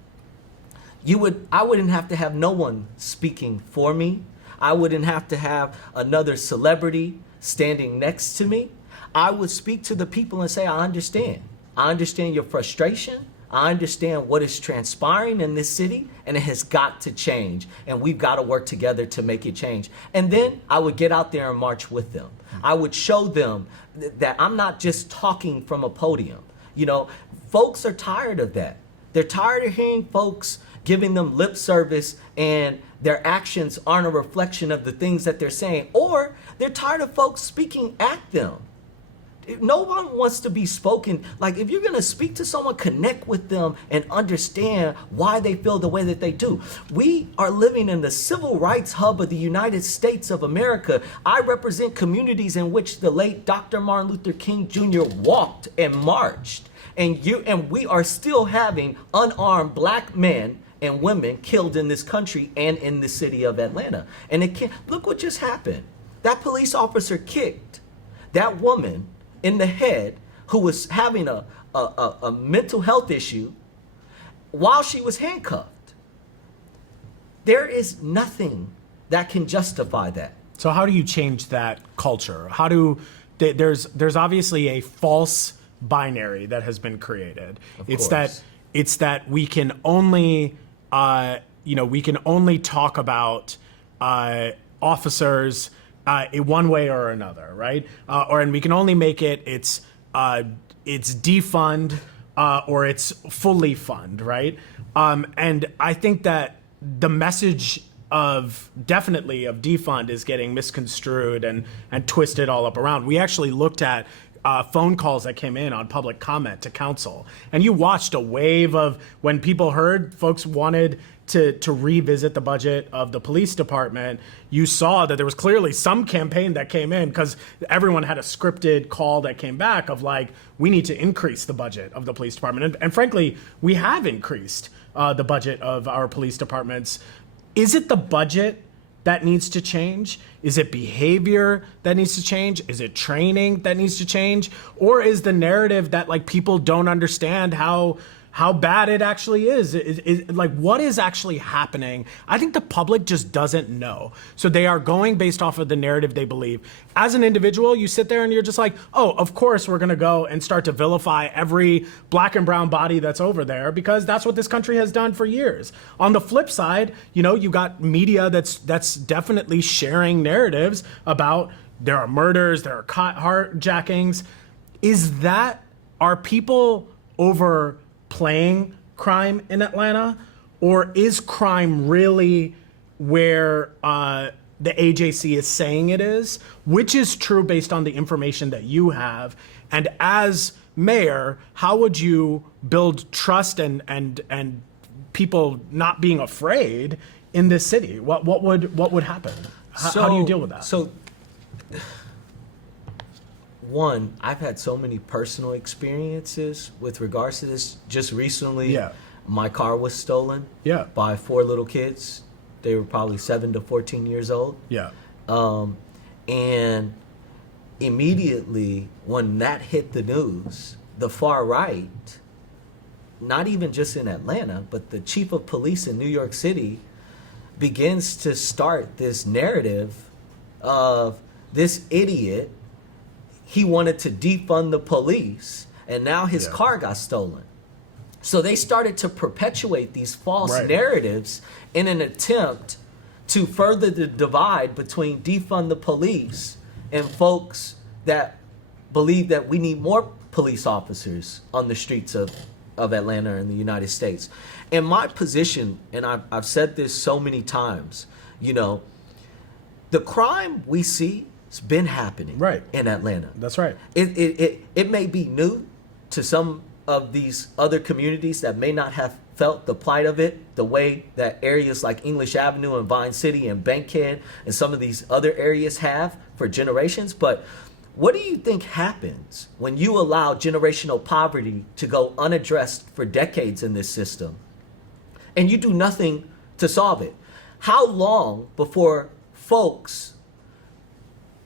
I wouldn't have to have no one speaking for me. I wouldn't have to have another celebrity standing next to me. I would speak to the people and say, I understand. I understand your frustration. I understand what is transpiring in this city, and it has got to change. And we've got to work together to make it change. And then I would get out there and march with them. I would show them that I'm not just talking from a podium. Folks are tired of that. They're tired of hearing folks, giving them lip service and their actions aren't a reflection of the things that they're saying, or they're tired of folks speaking at them. No one wants to be spoken. Like, if you're going to speak to someone, connect with them and understand why they feel the way that they do. We are living in the civil rights hub of the United States of America. I represent communities in which the late Dr. Martin Luther King Jr. walked and marched. And we are still having unarmed black men and women killed in this country and in the city of Atlanta. And look what just happened. That police officer kicked that woman in the head who was having a mental health issue while she was handcuffed. There is nothing that can justify that. So how do you change that culture? There's obviously a false binary that has been created. It's that we can only talk about officers in one way or another, right? And we can only make it's defund or it's fully fund, right? And I think that the message of defund is getting misconstrued and twisted all up around. We actually looked at phone calls that came in on public comment to council, and you watched a wave of when people heard folks wanted to revisit the budget of the police department. You saw that there was clearly some campaign that came in because everyone had a scripted call that came back of like, we need to increase the budget of the police department. And frankly, we have increased the budget of our police departments. Is it the budget that needs to change? Is it behavior that needs to change? Is it training that needs to change? Or is the narrative that like people don't understand how bad it actually is? Like, what is actually happening? I think the public just doesn't know. So they are going based off of the narrative they believe. As an individual, you sit there and you're just like, oh, of course we're gonna go and start to vilify every black and brown body that's over there because that's what this country has done for years. On the flip side, you got media that's definitely sharing narratives about there are murders, there are carjackings. Are people overplaying crime in Atlanta, or is crime really where the AJC is saying it is? Which is true based on the information that you have? And as mayor, how would you build trust and people not being afraid in this city? What would happen? How do you deal with that? So, one, I've had so many personal experiences with regards to this. Just recently, my car was stolen by 4 little kids. They were probably 7 to 14 years old. And immediately when that hit the news, the far right, not even just in Atlanta, but the chief of police in New York City begins to start this narrative of this idiot. He wanted to defund the police, and now his car got stolen. So they started to perpetuate these false narratives in an attempt to further the divide between defund the police and folks that believe that we need more police officers on the streets of Atlanta and the United States. And my position, and I've said this so many times, the crime we see, it's been happening in Atlanta. That's right. It may be new to some of these other communities that may not have felt the plight of it the way that areas like English Avenue and Vine City and Bankhead and some of these other areas have for generations. But what do you think happens when you allow generational poverty to go unaddressed for decades in this system and you do nothing to solve it? How long before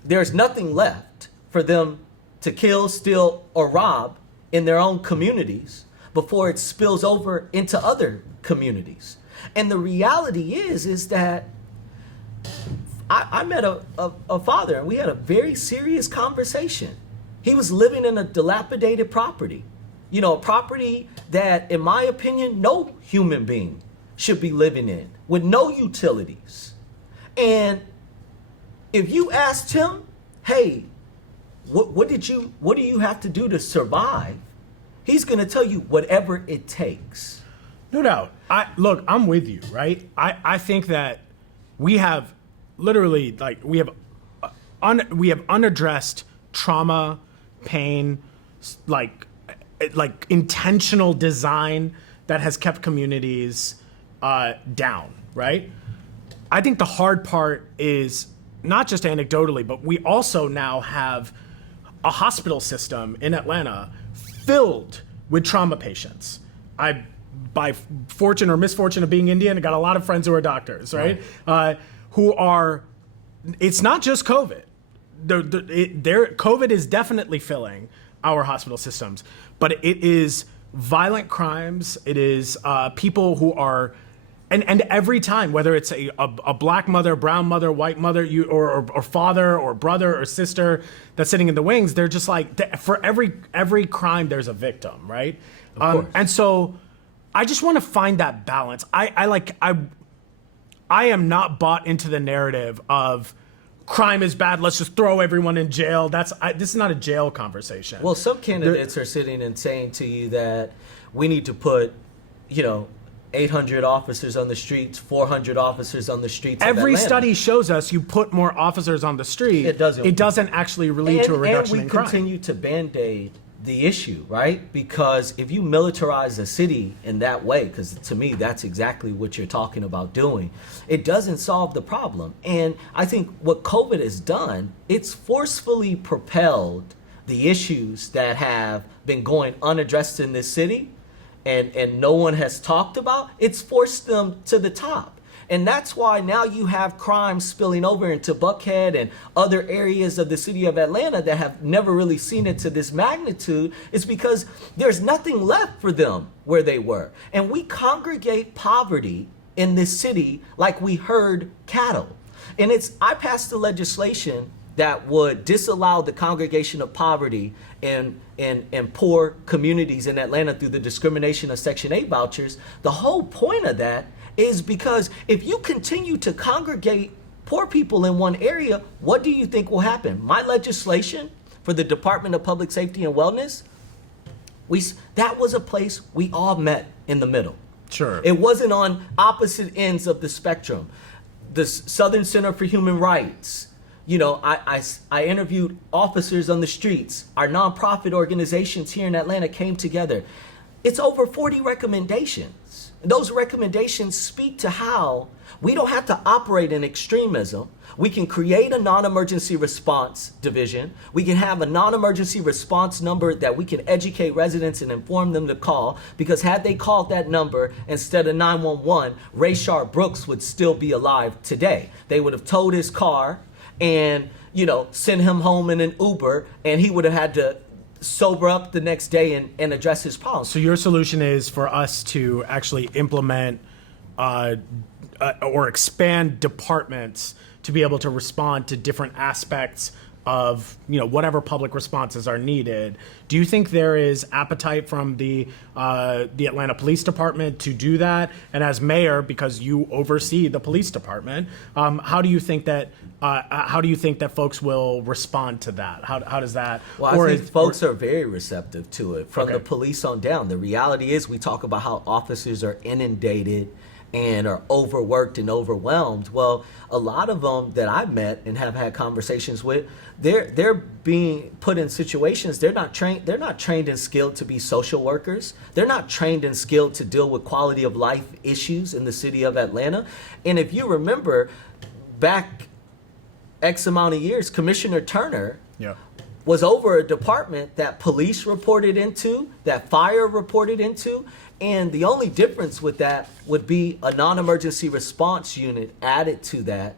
there's nothing left for them to kill, steal, or rob in their own communities before it spills over into other communities? And the reality is that I met a father, and we had a very serious conversation. He was living in a dilapidated property, a property that, in my opinion, no human being should be living in, with no utilities. And if you asked him, hey, what do you have to do to survive? He's going to tell you whatever it takes. No doubt. I'm with you, right? I think that we have literally we have unaddressed trauma, pain, like intentional design that has kept communities down, right? I think the hard part is not just anecdotally, but we also now have a hospital system in Atlanta filled with trauma patients. By fortune or misfortune of being Indian, I got a lot of friends who are doctors, right? Who are, it's not just COVID. COVID is definitely filling our hospital systems, but it is violent crimes. It is people who are, and every time, whether it's a black mother, brown mother, white mother, or father or brother or sister that's sitting in the wings, they're just like, for every crime, there's a victim, right? And so I just want to find that balance. I am not bought into the narrative of crime is bad, let's just throw everyone in jail. This is not a jail conversation. Well, some candidates are sitting and saying to you that we need to put, 800 officers on the streets, 400 officers on the streets. Every study shows us you put more officers on the street, it doesn't actually lead to a reduction in crime. And we continue to band-aid the issue, right? Because if you militarize a city in that way, because to me that's exactly what you're talking about doing, it doesn't solve the problem. And I think what COVID has done, it's forcefully propelled the issues that have been going unaddressed in this city and no one has talked about. It's forced them to the top. And that's why now you have crime spilling over into Buckhead and other areas of the city of Atlanta that have never really seen it to this magnitude. It's because there's nothing left for them where they were. And we congregate poverty in this city like we herd cattle. And I passed the legislation that would disallow the congregation of poverty in poor communities in Atlanta through the discrimination of Section 8 vouchers. The whole point of that is because if you continue to congregate poor people in one area, what do you think will happen? My legislation for the Department of Public Safety and Wellness, that was a place we all met in the middle. Sure. It wasn't on opposite ends of the spectrum. The Southern Center for Human Rights, I interviewed officers on the streets. Our nonprofit organizations here in Atlanta came together. It's over 40 recommendations. Those recommendations speak to how we don't have to operate in extremism. We can create a non-emergency response division. We can have a non-emergency response number that we can educate residents and inform them to call, because had they called that number instead of 911, Rayshard Brooks would still be alive today. They would have towed his car and, send him home in an Uber, and he would have had to sober up the next day and address his problems. So your solution is for us to actually implement or expand departments to be able to respond to different aspects of whatever public responses are needed. Do you think there is appetite from the Atlanta Police Department to do that? And as mayor, because you oversee the police department, how do you think that folks will respond to that? How does that? Well, I think folks are very receptive to it from the police on down. The reality is, we talk about how officers are inundated and are overworked and overwhelmed. Well, a lot of them that I've met and have had conversations with, they're being put in situations. They're not trained and skilled to be social workers. They're not trained and skilled to deal with quality of life issues in the city of Atlanta. And if you remember back X amount of years, Commissioner Turner was over a department that police reported into, that fire reported into. And the only difference with that would be a non-emergency response unit added to that,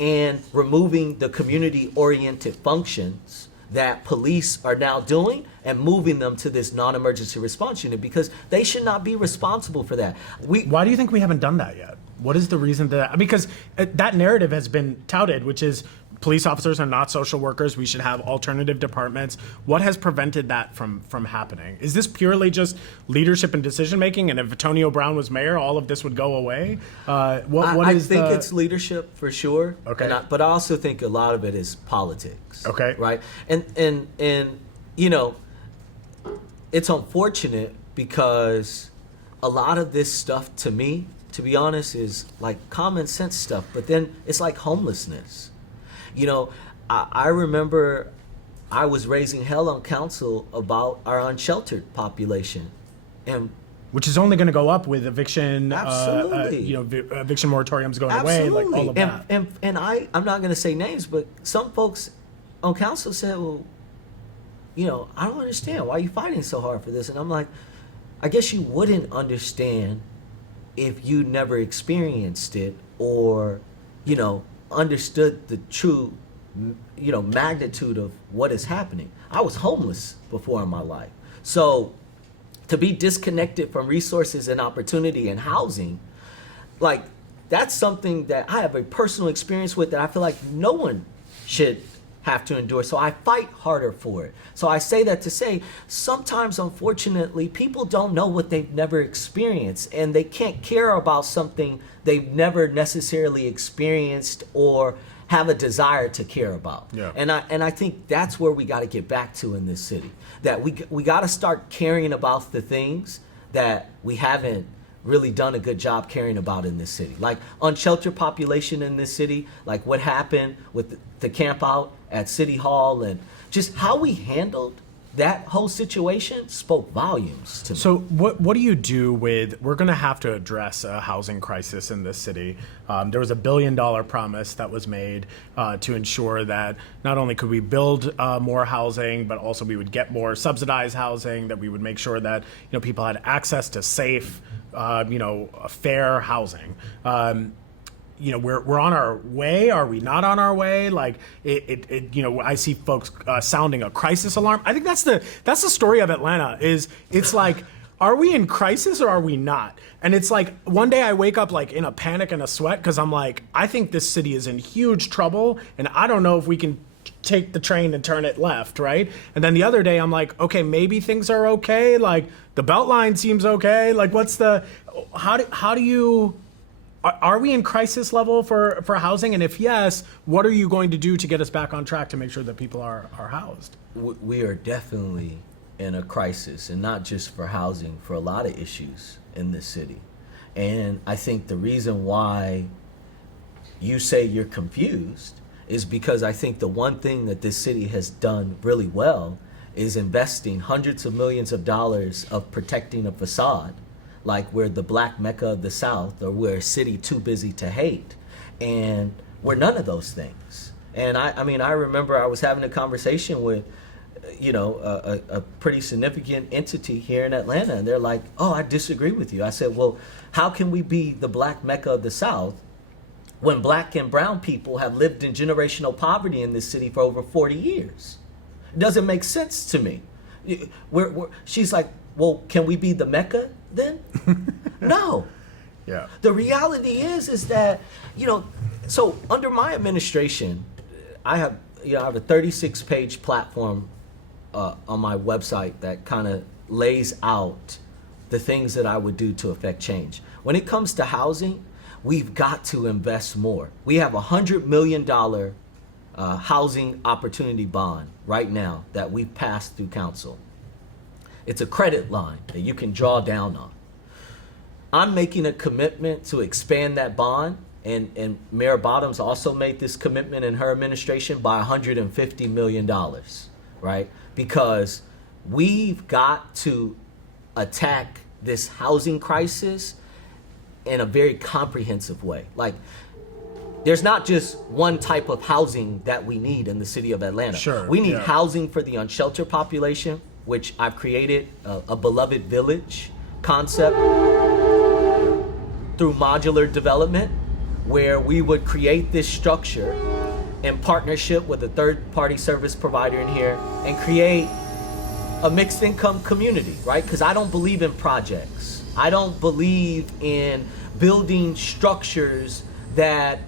and removing the community-oriented functions that police are now doing and moving them to this non-emergency response unit, because they should not be responsible for that. Why do you think we haven't done that yet? What is the reason that? Because that narrative has been touted, which is police officers are not social workers. We should have alternative departments. What has prevented that from happening? Is this purely just leadership and decision making? And if Antonio Brown was mayor, all of this would go away? I think it's leadership for sure. Okay. But I also think a lot of it is politics. Okay. Right. And it's unfortunate because a lot of this stuff to me, to be honest, is like common sense stuff, but then it's like homelessness. You know, I remember I was raising hell on council about our unsheltered population. And which is only going to go up with eviction, absolutely, eviction moratoriums going absolutely. away, like all of that. And I'm not going to say names, but some folks on council said, well, I don't understand. Why are you fighting so hard for this? And I'm like, I guess you wouldn't understand if you never experienced it or, understood the true, magnitude of what is happening. I was homeless before in my life. So to be disconnected from resources and opportunity and housing, like that's something that I have a personal experience with that I feel like no one should have to endure. So I fight harder for it. So I say that to say sometimes, unfortunately, people don't know what they've never experienced and they can't care about something they've never necessarily experienced or have a desire to care about. Yeah. And I think that's where we got to get back to in this city. That we got to start caring about the things that we haven't really done a good job caring about in this city. Like unsheltered population in this city, like what happened with the camp out at City Hall and just how we handled that whole situation spoke volumes to me. So what do you do with, we're going to have to address a housing crisis in this city. There was $1 billion promise that was made to ensure that not only could we build more housing, but also we would get more subsidized housing, that we would make sure that people had access to safe, fair housing. We're on our way. Are we not on our way? Like I see folks sounding a crisis alarm. I think that's the story of Atlanta. It's like, are we in crisis or are we not? And it's like one day I wake up like in a panic and a sweat because I'm like, I think this city is in huge trouble, and I don't know if we can take the train and turn it left, right? And then the other day I'm like, okay, maybe things are okay. Like the Beltline seems okay. Like how do you? Are we in crisis level for housing? And if yes, what are you going to do to get us back on track to make sure that people are housed? We are definitely in a crisis, and not just for housing, for a lot of issues in this city. And I think the reason why you say you're confused is because I think the one thing that this city has done really well is investing hundreds of millions of dollars of protecting a facade, like we're the Black Mecca of the South, or we're a city too busy to hate. And we're none of those things. And I remember I was having a conversation with, a pretty significant entity here in Atlanta, and they're like, oh, I disagree with you. I said, well, how can we be the Black Mecca of the South when Black and brown people have lived in generational poverty in this city for over 40 years? It doesn't make sense to me. She's like, well, can we be the Mecca then? No. Yeah. The reality is that, so under my administration, I have a 36-page platform on my website that kind of lays out the things that I would do to affect change. When it comes to housing, we've got to invest more. We have a $100 million housing opportunity bond right now that we've passed through council. It's a credit line that you can draw down on. I'm making a commitment to expand that bond, and Mayor Bottoms also made this commitment in her administration by $150 million, right? Because we've got to attack this housing crisis in a very comprehensive way. Like, there's not just one type of housing that we need in the city of Atlanta. Sure, we need yeah. housing for the unsheltered population, which I've created a beloved village concept through modular development, where we would create this structure in partnership with a third-party service provider in here and create a mixed income community, right? Because I don't believe in projects. I don't believe in building structures that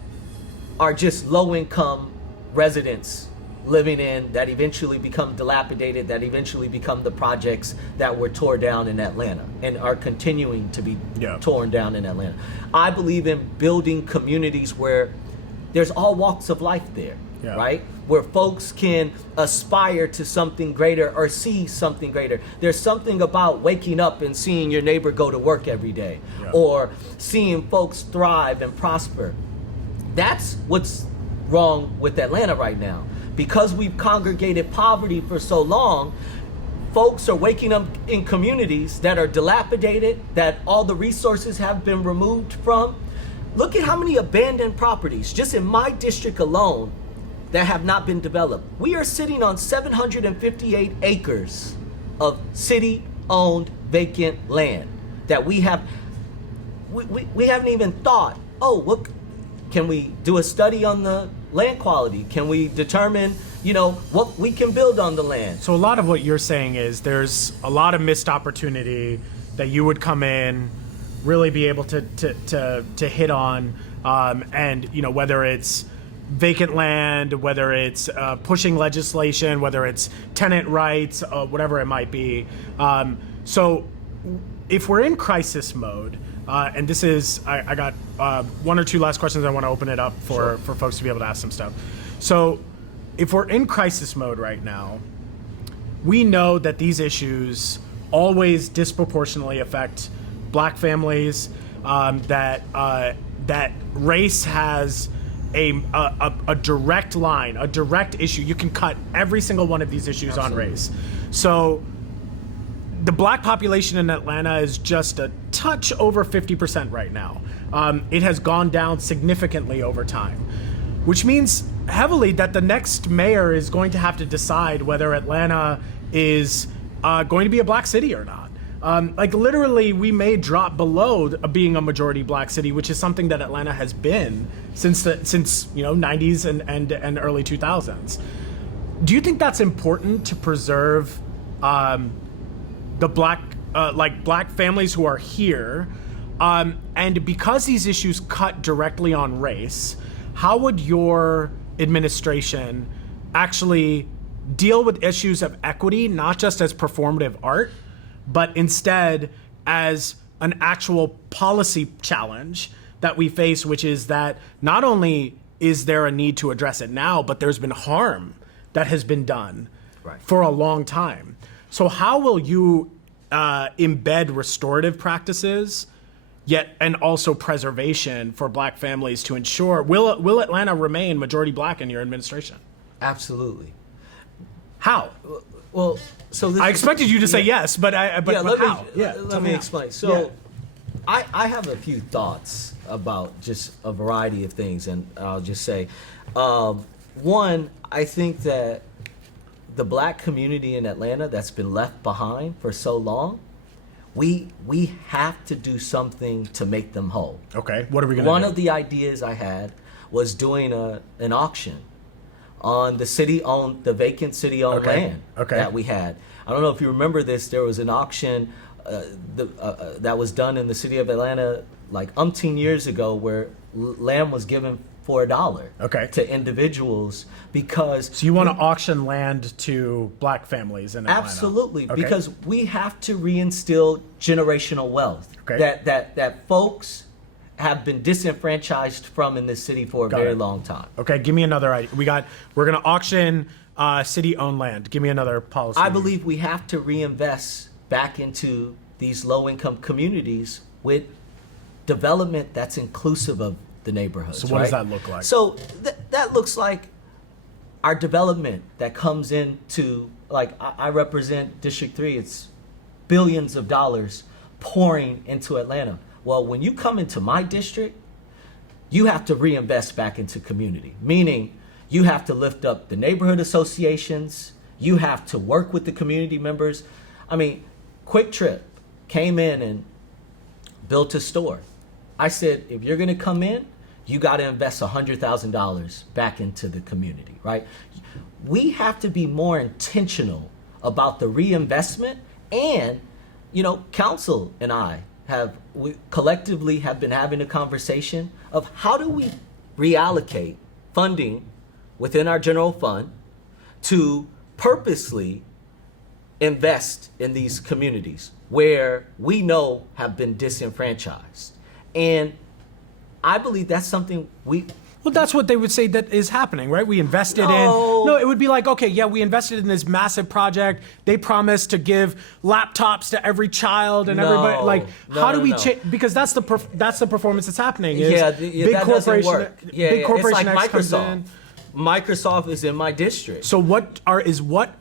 are just low-income residents living in, that eventually become dilapidated, that eventually become the projects that were torn down in Atlanta and are continuing to be torn down in Atlanta. I believe in building communities where there's all walks of life there. Yeah. right? Where folks can aspire to something greater or see something greater. There's something about waking up and seeing your neighbor go to work every day, Yeah. or seeing folks thrive and prosper. That's what's wrong with Atlanta right now. Because we've congregated poverty for so long, folks are waking up in communities that are dilapidated, that all the resources have been removed from. Look at how many abandoned properties, just in my district alone, that have not been developed. We are sitting on 758 acres of city-owned vacant land that we haven't even thought, oh, what, can we do a study on the land quality? Can we determine, what we can build on the land? So a lot of what you're saying is there's a lot of missed opportunity that you would come in, really be able to hit on, and whether it's vacant land, whether it's pushing legislation, whether it's tenant rights, whatever it might be. So if we're in crisis mode, and this is, I got one or two last questions. I want to open it up for folks to be able to ask some stuff. So if we're in crisis mode right now, we know that these issues always disproportionately affect Black families, that race has a direct line, a direct issue. You can cut every single one of these issues Absolutely. on race. So the Black population in Atlanta is just a touch over 50% right now. It has gone down significantly over time, which means heavily that the next mayor is going to have to decide whether Atlanta is going to be a Black city or not. Literally, we may drop below being a majority Black city, which is something that Atlanta has been since 90s and early 2000s. Do you think that's important to preserve the Black families who are here? And because these issues cut directly on race, how would your administration actually deal with issues of equity, not just as performative art, but instead as an actual policy challenge that we face, which is that not only is there a need to address it now, but there's been harm that has been done for a long time. So how will you embed restorative practices, yet and also preservation for Black families to ensure, will Atlanta remain majority Black in your administration? Absolutely. How? Well, so this I expected you to say yes, but how? Let me explain. So, I have a few thoughts about just a variety of things, and I'll just say, one, I think that the Black community in Atlanta that's been left behind for so long, we have to do something to make them whole. Okay, what are we gonna do? One of the ideas I had was doing an auction on the vacant city-owned land that we had. I don't know if you remember this. There was an auction that was done in the city of Atlanta like umpteen years ago, where land was given for $1 to individuals because. So you want to auction land to Black families in Atlanta? Absolutely, because we have to reinstill generational wealth that folks have been disenfranchised from in this city for a very long time. Okay, give me another idea. We're going to auction city-owned land. Give me another policy. I believe we have to reinvest back into these low-income communities with development that's inclusive of the neighborhoods. So what does that look like? So that looks like our development that comes into, like, I represent District 3. It's billions of dollars pouring into Atlanta. Well, when you come into my district, you have to reinvest back into community, meaning you have to lift up the neighborhood associations. You have to work with the community members. I mean, Quick Trip came in and built a store. I said, if you're going to come in, you got to invest $100,000 back into the community, right? We have to be more intentional about the reinvestment, and, council and we collectively have been having a conversation of how do we reallocate funding within our general fund to purposely invest in these communities where we know have been disenfranchised. And I believe that's something Well, that's what they would say that is happening, right? We invested No. No, it would be like, okay, yeah, we invested in this massive project. They promised to give laptops to every child and everybody. Like, how do we change? Because that's the performance that's happening. Is big that doesn't corporation, work. big corporation it's like X comes in. Microsoft is in my district. So what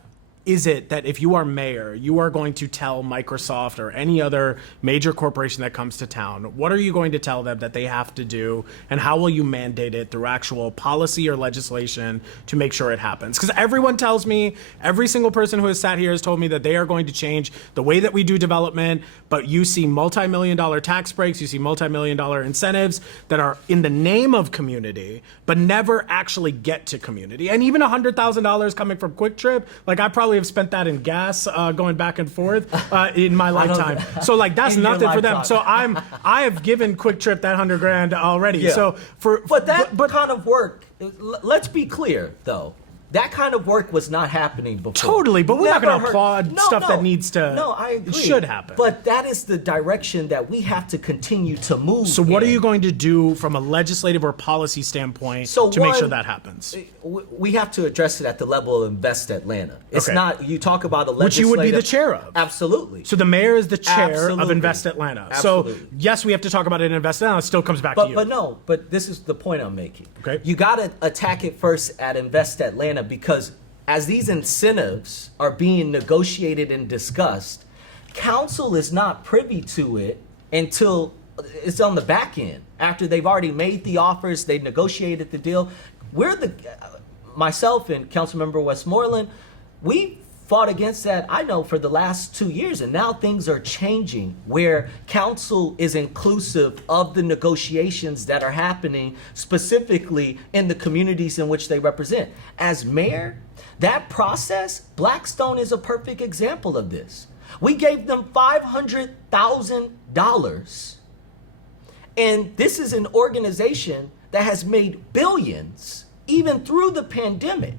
is it that if you are mayor, you are going to tell Microsoft or any other major corporation that comes to town? What are you going to tell them that they have to do, and how will you mandate it through actual policy or legislation to make sure it happens? Because everyone tells me, every single person who has sat here has told me that they are going to change the way that we do development, but you see multi-million-dollar tax breaks, you see multi-million-dollar incentives that are in the name of community, but never actually get to community. And even $100,000 coming from Quick Trip, like I probably have spent that in gas going back and forth in my lifetime. So like that's nothing for them. So I have given Quick Trip that $100,000 already. Yeah. So but kind of work. Let's be clear though. That kind of work was not happening before. Totally, but we're not going to applaud stuff that needs to. No, I agree. It should happen. But that is the direction that we have to continue to move. So what are you going to do from a legislative or policy standpoint to make sure that happens? We have to address it at the level of Invest Atlanta. It's not, you talk about a legislative. Which you would be the chair of. Absolutely. So the mayor is the chair of Invest Atlanta. Absolutely. So yes, we have to talk about it in Invest Atlanta. It still comes back to you. But this is the point I'm making. Okay. You got to attack it first at Invest Atlanta, because as these incentives are being negotiated and discussed, council is not privy to it until it's on the back end. After they've already made the offers, they negotiated the deal. Myself and Councilmember Westmoreland, we fought against that, I know, for the last 2 years, and now things are changing where council is inclusive of the negotiations that are happening specifically in the communities in which they represent. As mayor, that process, Blackstone is a perfect example of this. We gave them $500,000, and this is an organization that has made billions even through the pandemic.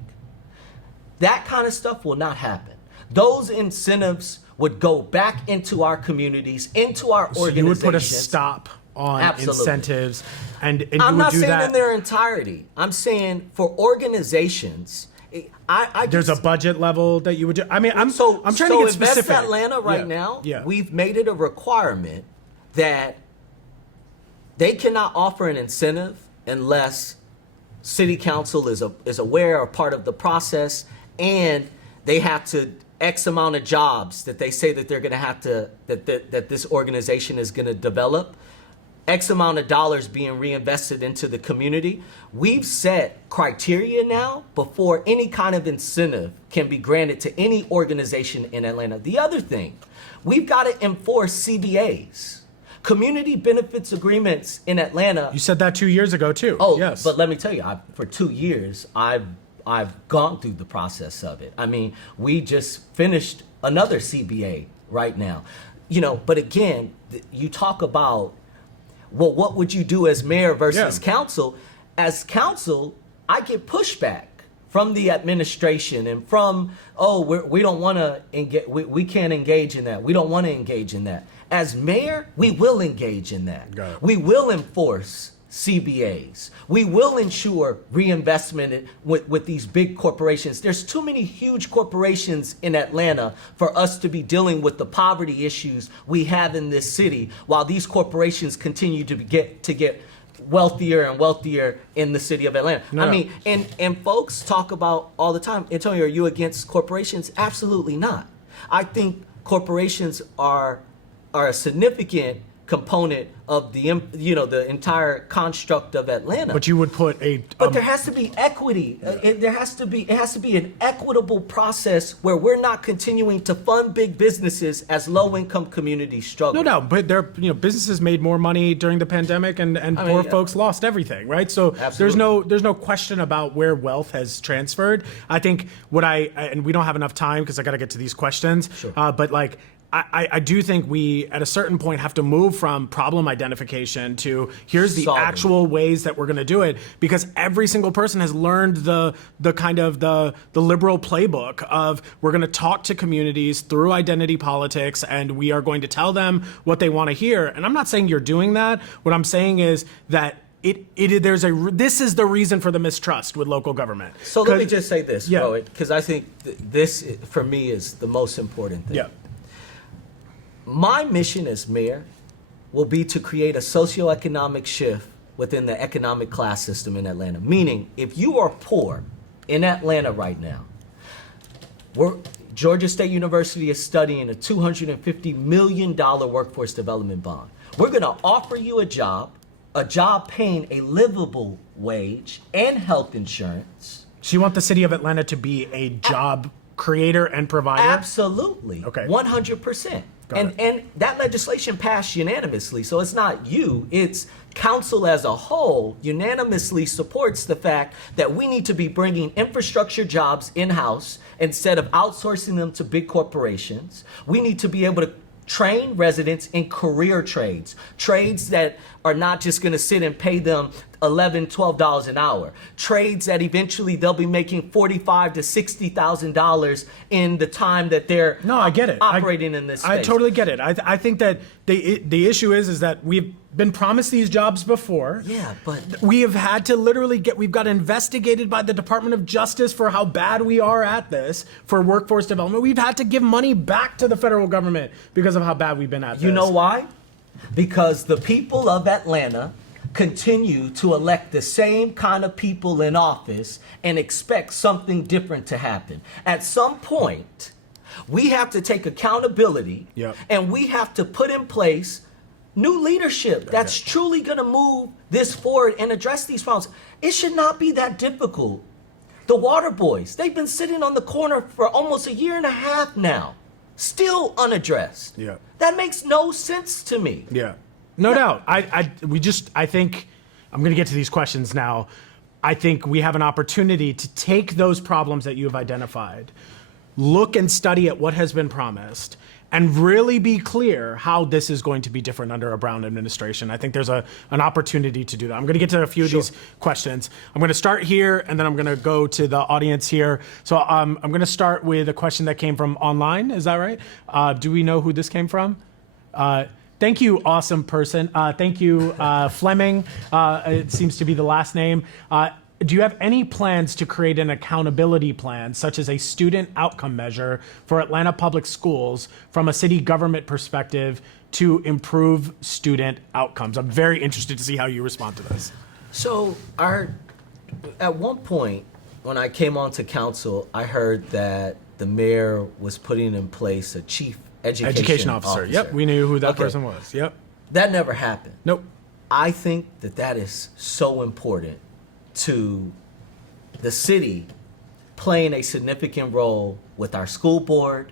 That kind of stuff will not happen. Those incentives would go back into our communities, into our organizations. You would put a stop on incentives, and I'm you not would do saying that in their entirety. I'm saying for organizations, there's a budget level that you would do. I mean, I'm trying to get specific. Invest Atlanta right now, we've made it a requirement that they cannot offer an incentive unless city council is aware or part of the process, and they have to X amount of jobs that they say that they're going to have to, that this organization is going to develop, X amount of dollars being reinvested into the community. We've set criteria now before any kind of incentive can be granted to any organization in Atlanta. The other thing, we've got to enforce CBAs. Community benefits agreements in Atlanta. You said that 2 years ago too. Oh, yes. But let me tell you, for 2 years, I've gone through the process of it. I mean, we just finished another CBA right now. But again, you talk about, well, what would you do as mayor versus council? As council, I get pushback from the administration and from, we don't want to engage, we can't engage in that. We don't want to engage in that. As mayor, we will engage in that. We will enforce CBAs. We will ensure reinvestment with these big corporations. There's too many huge corporations in Atlanta for us to be dealing with the poverty issues we have in this city while these corporations continue to get wealthier and wealthier in the city of Atlanta. I mean, and folks talk about all the time, Antonio, are you against corporations? Absolutely not. I think corporations are a significant component of the entire construct of Atlanta. But you would put but there has to be equity. It has to be an equitable process where we're not continuing to fund big businesses as low-income communities struggle. No doubt, but businesses made more money during the pandemic, and poor folks lost everything, right? So there's no question about where wealth has transferred. I think and we don't have enough time because I got to get to these questions. Sure. But like, I do think we, at a certain point, have to move from problem identification to here's the actual ways that we're going to do it, because every single person has learned the kind of the liberal playbook of we're going to talk to communities through identity politics, and we are going to tell them what they want to hear. And I'm not saying you're doing that. What I'm saying is that this is the reason for the mistrust with local government. So let me just say this, Yeah. Rohit, because I think this, for me, is the most important thing. Yeah. My mission as mayor will be to create a socioeconomic shift within the economic class system in Atlanta. Meaning, if you are poor in Atlanta right now, Georgia State University is studying a $250 million workforce development bond. We're going to offer you a job paying a livable wage and health insurance. So you want the city of Atlanta to be a job creator and provider? Absolutely. Okay. 100%. Got it. And that legislation passed unanimously. So it's not you, it's council as a whole unanimously supports the fact that we need to be bringing infrastructure jobs in-house instead of outsourcing them to big corporations. We need to be able to train residents in career trades that are not just going to sit and pay them $11, $12 an hour. Trades that eventually they'll be making $45,000 to $60,000 in the time that they're I get it. operating in this space. I totally get it. I think that the issue is that we've been promised these jobs before. Yeah, but We have had to literally we've got investigated by the Department of Justice for how bad we are at this for workforce development. We've had to give money back to the federal government because of how bad we've been at this. you know why? Because the people of Atlanta continue to elect the same kind of people in office and expect something different to happen. At some point, we have to take accountability. Yep. And we have to put in place new leadership that's truly going to move this forward and address these problems. It should not be that difficult. The water boys, they've been sitting on the corner for almost a year and a half now, still unaddressed. Yeah. That makes no sense to me. Yeah, no doubt. I think I'm going to get to these questions now. I think we have an opportunity to take those problems that you have identified, look and study at what has been promised, and really be clear how this is going to be different under a Brown administration. I think there's an opportunity to do that. I'm going to get to a few of these questions. I'm going to start here, and then I'm going to go to the audience here. So I'm going to start with a question that came from online. Is that right? Do we know who this came from? Thank you, awesome person. Thank you, Fleming. It seems to be the last name. Do you have any plans to create an accountability plan, such as a student outcome measure for Atlanta Public Schools from a city government perspective to improve student outcomes? I'm very interested to see how you respond to this. So at one point, when I came onto council, I heard that the mayor was putting in place a chief education officer. Yep, we knew who that person was. Yep. That never happened. Nope. I think that is so important to the city playing a significant role with our school board,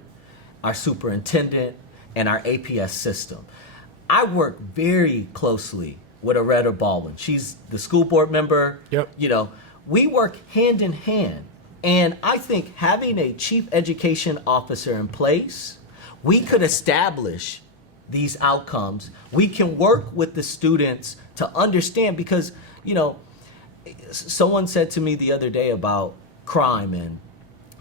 our superintendent, and our APS system. I work very closely with Aretta Baldwin. She's the school board member. Yep. You know, we work hand in hand. And I think having a chief education officer in place, we could establish these outcomes. We can work with the students to understand because, you know, someone said to me the other day about crime and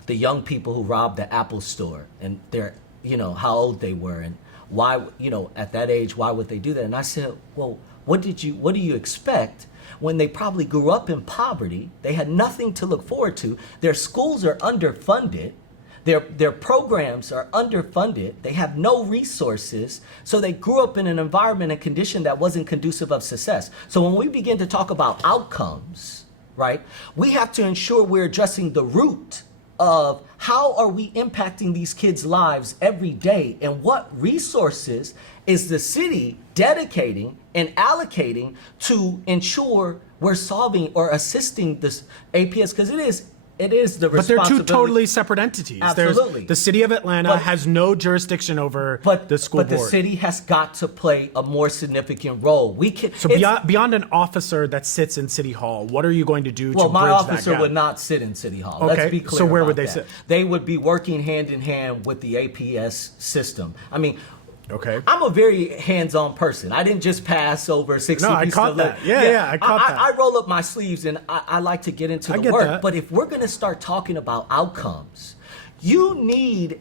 the young people who robbed the Apple store and their, you know, how old they were and why, you know, at that age, why would they do that? And I said, well, what do you expect when they probably grew up in poverty? They had nothing to look forward to. Their schools are underfunded. Their programs are underfunded. They have no resources. So they grew up in an environment and condition that wasn't conducive of success. So when we begin to talk about outcomes, right, we have to ensure we're addressing the root of how are we impacting these kids' lives every day and what resources is the city dedicating and allocating to ensure we're solving or assisting this APS, because it is the responsibility. But they're two totally separate entities. Absolutely. The city of Atlanta has no jurisdiction over the school board. But the city has got to play a more significant role. So beyond an officer that sits in City Hall, what are you going to do to bridge that gap? Well, my officer would not sit in City Hall. Okay. Let's be clear. So where about would they that. sit? They would be working hand in hand with the APS system. I mean, okay. I'm a very hands-on person. I didn't just pass over 60 No, I pieces caught of that. Yeah, I caught that. I roll up my sleeves and I like to get into the work. That. But if we're going to start talking about outcomes, you need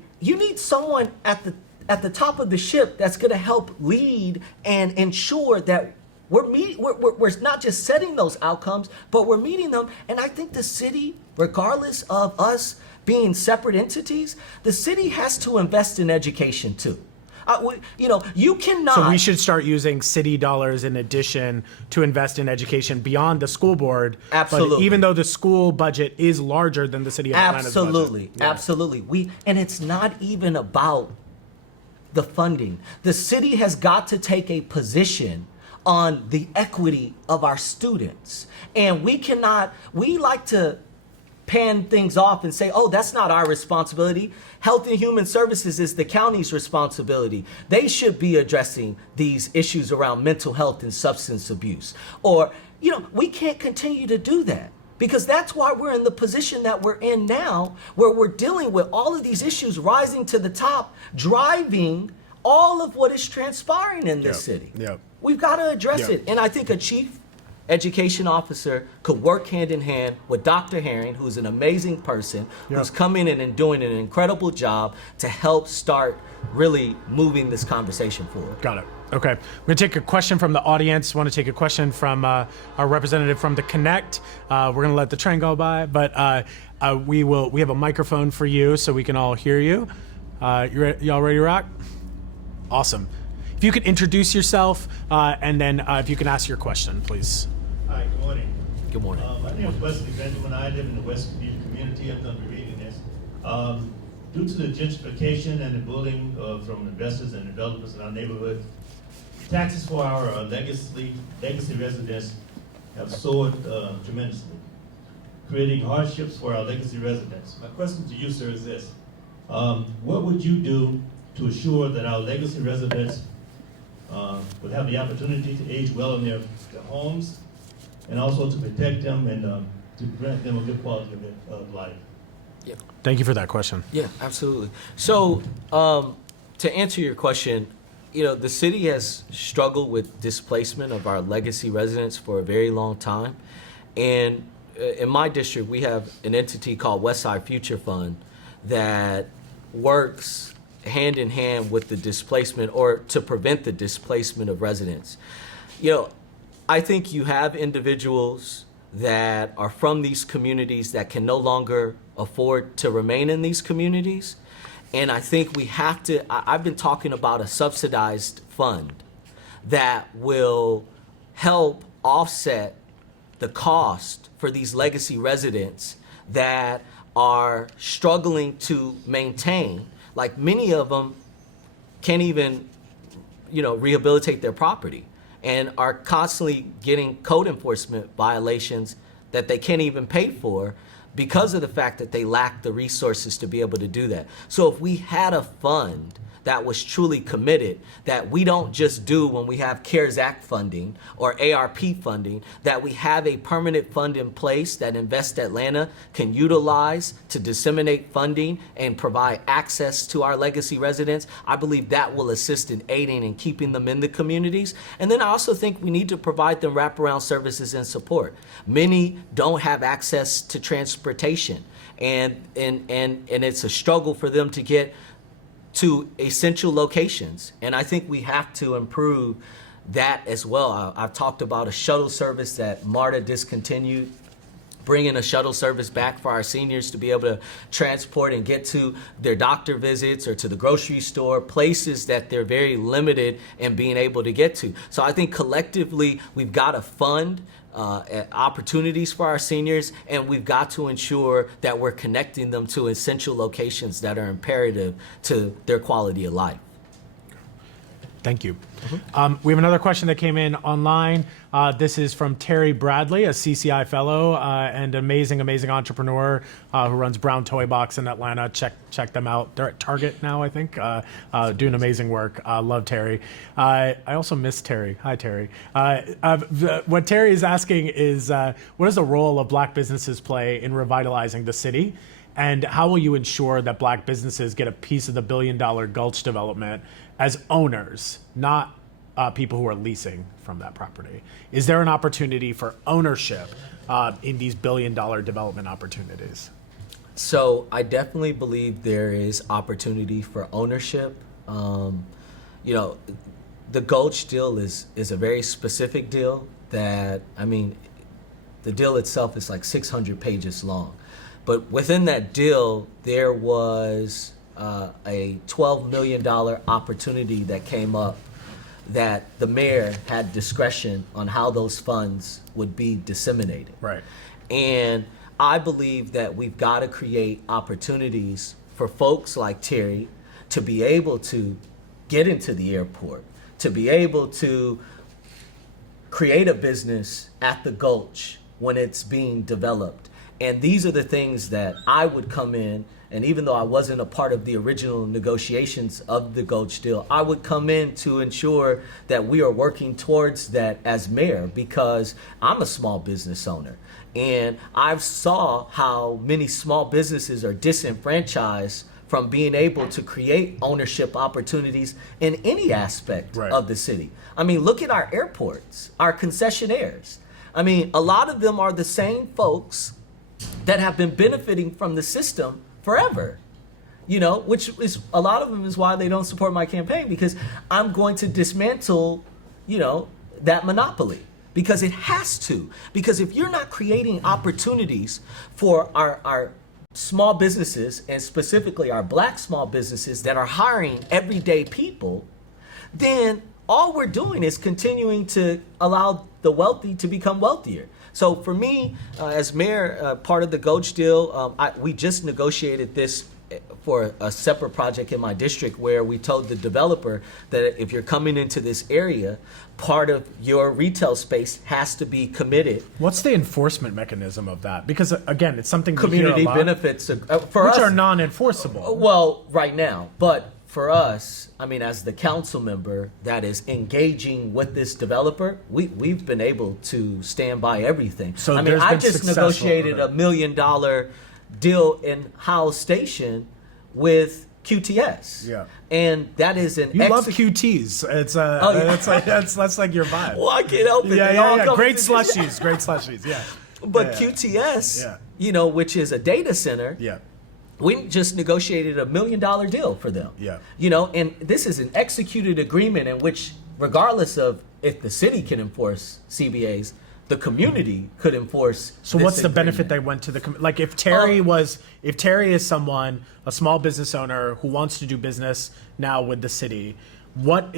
someone at the top of the ship that's going to help lead and ensure that we're not just setting those outcomes, but we're meeting them. And I think the city, regardless of us being separate entities, the city has to invest in education too. You cannot. So we should start using city dollars in addition to invest in education beyond the school board. Absolutely. But even though the school budget is larger than the city of Atlanta's budget. Absolutely, absolutely. And it's not even about the funding. The city has got to take a position on the equity of our students. And we like to pan things off and say, oh, that's not our responsibility. Health and Human Services is the county's responsibility. They should be addressing these issues around mental health and substance abuse. Or, we can't continue to do that, because that's why we're in the position that we're in now, where we're dealing with all of these issues rising to the top, driving all of what is transpiring in this city. Yep. We've got to address it. And I think a chief education officer could work hand in hand with Dr. Herring, who's an amazing person, who's coming in and doing an incredible job to help start really moving this conversation forward. Got it. Okay. We're going to take a question from the audience. Want to take a question from our representative from the Connect. We're going to let the train go by, but we have a microphone for you so we can all hear you. Y'all ready to rock? Awesome. If you could introduce yourself and then if you can ask your question, please. Hi, good morning. Good morning. My name is Wesley Benjamin. I live in the West Virginia community. I'm going to be reading this. Due to the gentrification and the bullying from investors and developers in our neighborhood, taxes for our legacy residents have soared tremendously, creating hardships for our legacy residents. My question to you, sir, is this. What would you do to assure that our legacy residents would have the opportunity to age well in their homes, and also to protect them and to grant them a good quality of life? Yeah. Thank you for that question. Yeah, absolutely. So, to answer your question, the city has struggled with displacement of our legacy residents for a very long time. And in my district, we have an entity called Westside Future Fund that works hand in hand with the displacement, or to prevent the displacement of residents. I think you have individuals that are from these communities that can no longer afford to remain in these communities. And I think we have to, I've been talking about a subsidized fund that will help offset the cost for these legacy residents that are struggling to maintain. Like, many of them can't even, rehabilitate their property and are constantly getting code enforcement violations that they can't even pay for because of the fact that they lack the resources to be able to do that. So if we had a fund that was truly committed, that we don't just do when we have CARES Act funding or ARP funding, that we have a permanent fund in place that Invest Atlanta can utilize to disseminate funding and provide access to our legacy residents, I believe that will assist in aiding and keeping them in the communities. And then I also think we need to provide them wraparound services and support. Many don't have access to transportation, and it's a struggle for them to get to essential locations. And I think we have to improve that as well. I've talked about a shuttle service that MARTA discontinued, bringing a shuttle service back for our seniors to be able to transport and get to their doctor visits or to the grocery store, places that they're very limited in being able to get to. So I think collectively we've got to fund opportunities for our seniors, and we've got to ensure that we're connecting them to essential locations that are imperative to their quality of life. Thank you. We have another question that came in online. This is from Terry Bradley, a CCI fellow and amazing entrepreneur who runs Brown Toy Box in Atlanta. Check them out. They're at Target now, I think, doing amazing work. Love Terry. I also miss Terry. Hi, Terry. What Terry is asking is, what does the role of Black businesses play in revitalizing the city? And how will you ensure that Black businesses get a piece of the billion-dollar Gulch development as owners, not people who are leasing from that property? Is there an opportunity for ownership in these billion-dollar development opportunities? So I definitely believe there is opportunity for ownership. the Gulch deal is a very specific deal that, I mean, the deal itself is like 600 pages long. But within that deal, there was a $12 million opportunity that came up that the mayor had discretion on how those funds would be disseminated. Right. And I believe that we've got to create opportunities for folks like Terry to be able to get into the airport, to be able to create a business at the Gulch when it's being developed. And these are the things that I would come in, and even though I wasn't a part of the original negotiations of the Gulch deal, I would come in to ensure that we are working towards that as mayor, because I'm a small business owner. And I've saw how many small businesses are disenfranchised from being able to create ownership opportunities in any aspect Right. of the city. I mean, look at our airports, our concessionaires. I mean, a lot of them are the same folks that have been benefiting from the system forever. You know, which is a lot of them is why they don't support my campaign, because I'm going to dismantle, you know, that monopoly. Because it has to. Because if you're not creating opportunities for our small businesses, and specifically our black small businesses that are hiring everyday people, then all we're doing is continuing to allow the wealthy to become wealthier. So for me, as mayor, part of the Gulch deal, we just negotiated this for a separate project in my district, where we told the developer that if you're coming into this area, part of your retail space has to be committed. What's the enforcement mechanism of that? Because again, it's something we hear Community a lot, benefits for which us, are non-enforceable. well, right now, but for us, I mean, as the council member that is engaging with this developer, we've been able to stand by everything. So I mean, there's I been just successful- negotiated okay. $1 million deal in Howell Station with QTS. Yeah. And that is an You love QTs. It's Oh, yeah. that's like your vibe. Well, I can't help it. Yeah, They yeah, all yeah. come Great to- slushies, great slushies. Yeah. But Yeah. QTS, Yeah. you know, which is a data center, Yeah. we just negotiated $1 million deal for them. Yeah. You know, and this is an executed agreement in which, regardless of if the city can enforce CBAs, the community could enforce. So this what's the benefit they agreement. went to the like if Terry if Terry is someone, a small business owner who wants to do business now with the city, what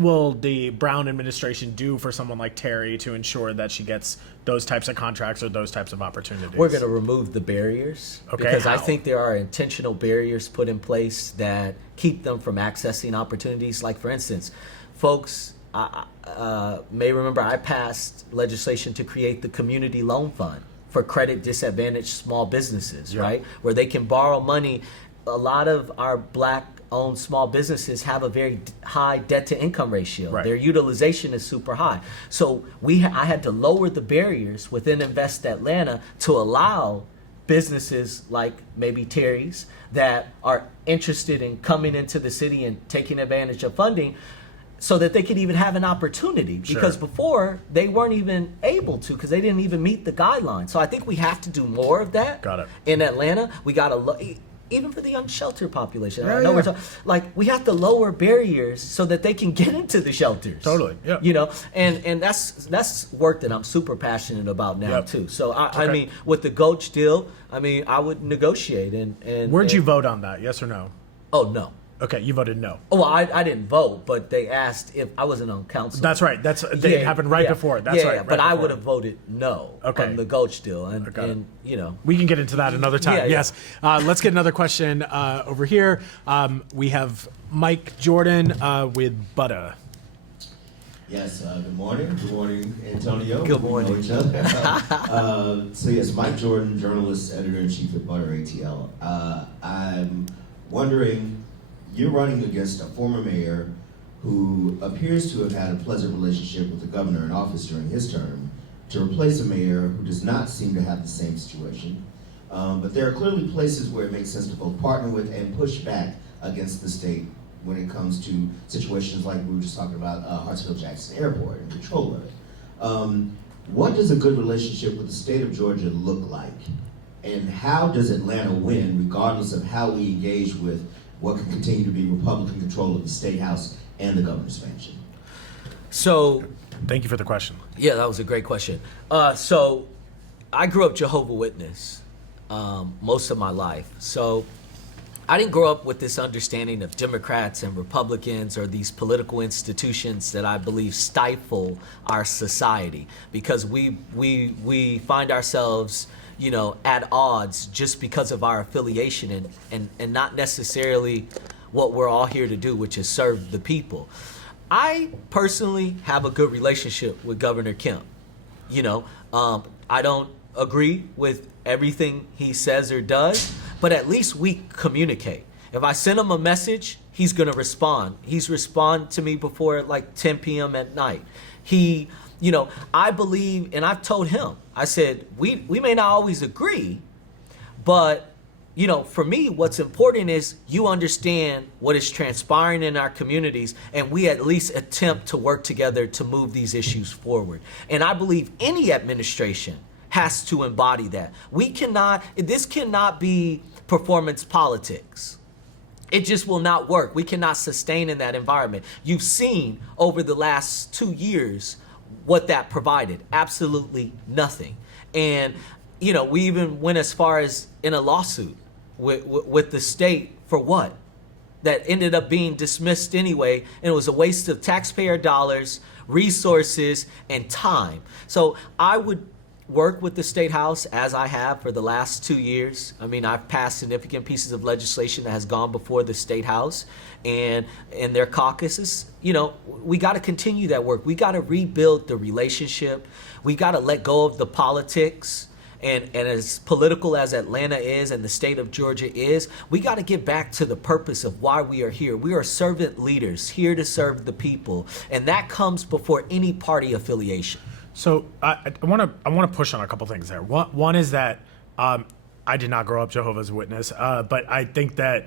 will the Brown administration do for someone like Terry to ensure that she gets those types of contracts or those types of opportunities? We're going to remove the barriers, Okay, because I how? think there are intentional barriers put in place that keep them from accessing opportunities. Like, for instance, folks may remember I passed legislation to create the community loan fund for credit disadvantaged small businesses, Yeah. right? Where they can borrow money. A lot of our black-owned small businesses have a very high debt-to-income ratio. Right. Their utilization is super high. So I had to lower the barriers within Invest Atlanta to allow businesses like maybe Terry's that are interested in coming into the city and taking advantage of funding, so that they could even have an opportunity. Sure. Because before, they weren't even able to, because they didn't even meet the guidelines. So I think we have to do more of that. Got it. In Atlanta. We got to even for the unsheltered population. Yeah, I know yeah. we're like, we have to lower barriers so that they can get into the shelters. Totally, yeah. You know, and that's work that I'm super passionate about now Yep. too. So I Okay. mean, with the Gulch deal, I mean, I would negotiate and Where'd you and- vote on that? Yes or no? Oh no. Okay, you voted no. Oh, well, I didn't vote, but they asked if I wasn't on council. That's right. They happened right before. That's right. But right I before. would have voted no Okay. on the Gulch deal, and, Got it. and you know, We can get into that another time. Yeah, yeah. Yes. Let's get another question over here. We have Mike Jordan with Butter. Yes, good morning. Good morning, Antonio. Good We morning. know each other. So yes, Mike Jordan, journalist, editor-in-chief at Butter ATL. I'm wondering, you're running against a former mayor who appears to have had a pleasant relationship with the governor in office during his term to replace a mayor who does not seem to have the same situation. But there are clearly places where it makes sense to both partner with and push back against the state when it comes to situations like we were just talking about Hartsfield-Jackson Airport and control of it. What does a good relationship with the state of Georgia look like? And how does Atlanta win regardless of how we engage with what can continue to be Republican control of the State House and the governor's mansion? So, Thank you for the question. yeah, that was a great question. So I grew up Jehovah Witness most of my life. So I didn't grow up with this understanding of Democrats and Republicans or these political institutions that I believe stifle our society, because we find ourselves, you know, at odds just because of our affiliation and not necessarily what we're all here to do, which is serve the people. I personally have a good relationship with Governor Kemp. You know, I don't agree with everything he says or does, but at least we communicate. If I send him a message, he's gonna respond. He's responded to me before at like 10 p.m. at night. He, you know, I believe, and I've told him, I said, we may not always agree, but you know, for me, what's important is you understand what is transpiring in our communities, and we at least attempt to work together to move these issues forward. And I believe any administration has to embody that. This cannot be performance politics. It just will not work. We cannot sustain in that environment. You've seen over the last 2 years what that provided. Absolutely nothing. And, you know, we even went as far as in a lawsuit with the state for what? That ended up being dismissed anyway, and it was a waste of taxpayer dollars, resources, and time. So I would work with the State House as I have for the last 2 years. I mean, I've passed significant pieces of legislation that has gone before the State House and in their caucuses. You know, we got to continue that work. We got to rebuild the relationship. We got to let go of the politics. And as political as Atlanta is and the state of Georgia is, we got to get back to the purpose of why we are here. We are servant leaders here to serve the people, and that comes before any party affiliation. So I want to push on a couple things there. One is that I did not grow up Jehovah's Witness, but I think that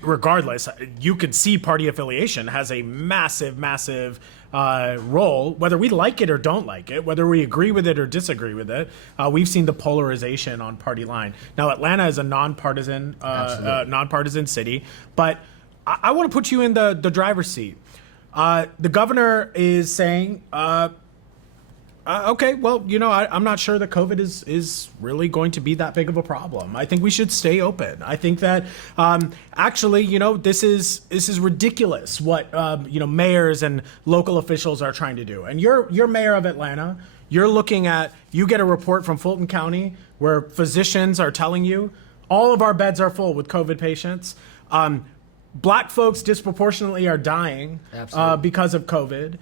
regardless, you could see party affiliation has a massive role, whether we like it or don't like it, whether we agree with it or disagree with it. We've seen the polarization on party line. Now, Atlanta is a nonpartisan city, but I want to put you in the driver's seat. The governor is saying, okay, well, you know, I'm not sure that COVID is really going to be that big of a problem. I think we should stay open. I think that actually, you know, this is ridiculous what you know, mayors and local officials are trying to do. And you're mayor of Atlanta. You're looking at, you get a report from Fulton County where physicians are telling you all of our beds are full with COVID patients. Black folks disproportionately are dying because of COVID.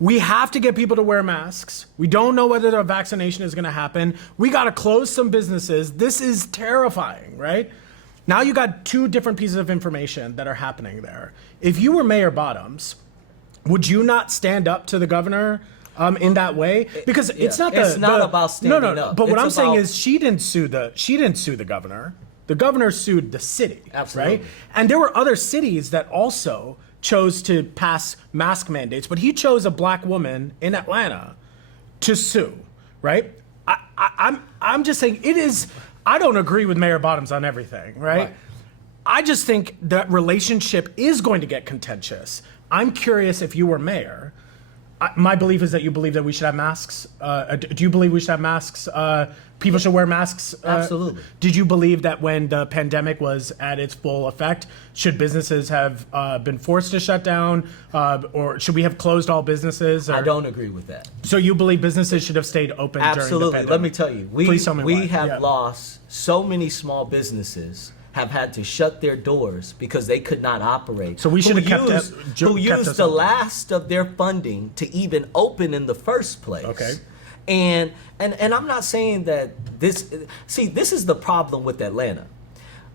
We have to get people to wear masks. We don't know whether the vaccination is going to happen. We got to close some businesses. This is terrifying, right? Now you got two different pieces of information that are happening there. If you were Mayor Bottoms, would you not stand up to the governor in that way? Because it's not about standing up. But what I'm saying is she didn't sue the governor. The governor sued the city, absolutely, right? And there were other cities that also chose to pass mask mandates, but he chose a black woman in Atlanta to sue, right? I'm just saying it is. I don't agree with Mayor Bottoms on everything, right? I just think that relationship is going to get contentious. I'm curious if you were mayor. My belief is that you believe that we should have masks. Do you believe we should have masks? People should wear masks? Absolutely. Did you believe that when the pandemic was at its full effect, should businesses have been forced to shut down? Or should we have closed all businesses? I don't agree with that. So you believe businesses should have stayed open during the Absolutely. pandemic? Let me tell you. Please tell me we why. have lost so many small businesses have had to shut their doors because they could not operate. So we should have kept us who used the open. last of their funding to even open in the first place. Okay. And I'm not saying that this is the problem with Atlanta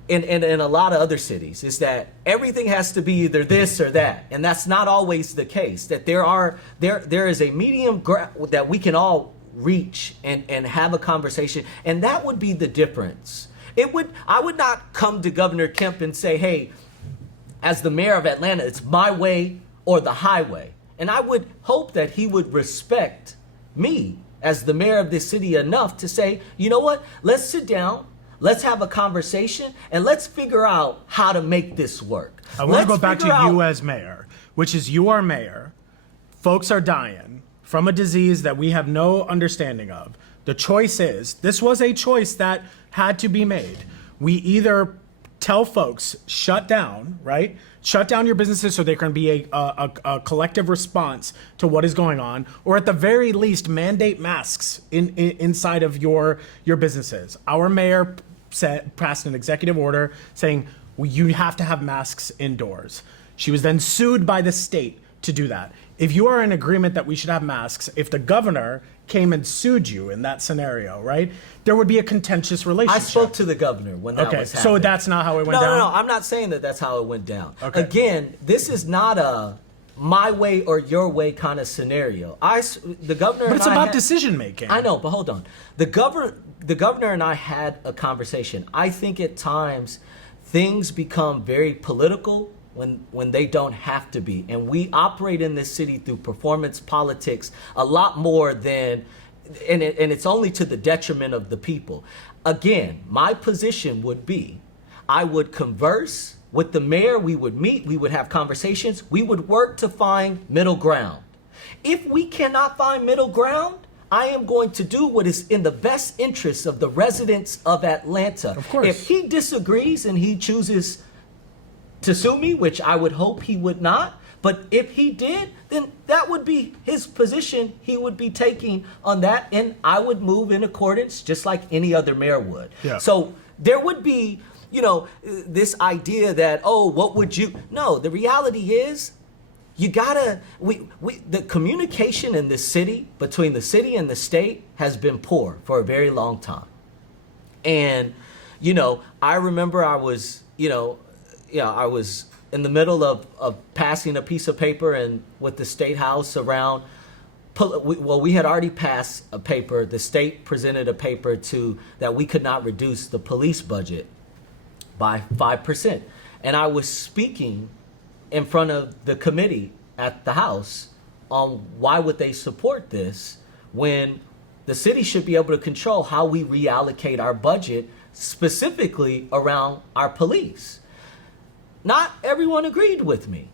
and a lot of other cities, is that everything has to be either this or that. And that's not always the case. That there is a medium that we can all reach and have a conversation, and that would be the difference. I would not come to Governor Kemp and say, hey, as the mayor of Atlanta, it's my way or the highway. And I would hope that he would respect me as the mayor of this city enough to say, you know what, let's sit down, let's have a conversation, and let's figure out how to make this work. I want to go back to you as mayor, which is you are mayor. folks are dying from a disease that we have no understanding of. The choice is, this was a choice that had to be made. We either tell folks, shut down, right? Shut down your businesses so there can be a collective response to what is going on, or at the very least, mandate masks inside of your businesses. Our mayor passed an executive order saying, well, you have to have masks indoors. She was then sued by the state to do that. If you are in agreement that we should have masks, if the governor came and sued you in that scenario, right, there would be a contentious relationship. I spoke to the governor when that was happening. So that's not how it went down? No. I'm not saying that that's how it went down. Okay. Again, this is not a my way or your way kind of scenario. The governor. But it's and I about had- decision making. I know, but hold on. The governor and I had a conversation. I think at times things become very political when they don't have to be. And we operate in this city through performance politics a lot more than, and it's only to the detriment of the people. Again, my position would be, I would converse with the mayor, we would meet, we would have conversations, we would work to find middle ground. If we cannot find middle ground, I am going to do what is in the best interest of the residents of Atlanta. Of course. If he disagrees and he chooses to sue me, which I would hope he would not, but if he did, then that would be his position he would be taking on that, and I would move in accordance just like any other mayor would. Yeah. So there would be, this idea that, oh, what would you? No, the reality is, you gotta, the communication in this city, between the city and the state, has been poor for a very long time. And, I remember I was in the middle of passing a piece of paper and with the State House around, we had already passed a paper, the state presented a paper that we could not reduce the police budget by 5%. And I was speaking in front of the committee at the House on why would they support this when the city should be able to control how we reallocate our budget, specifically around our police. Not everyone agreed with me.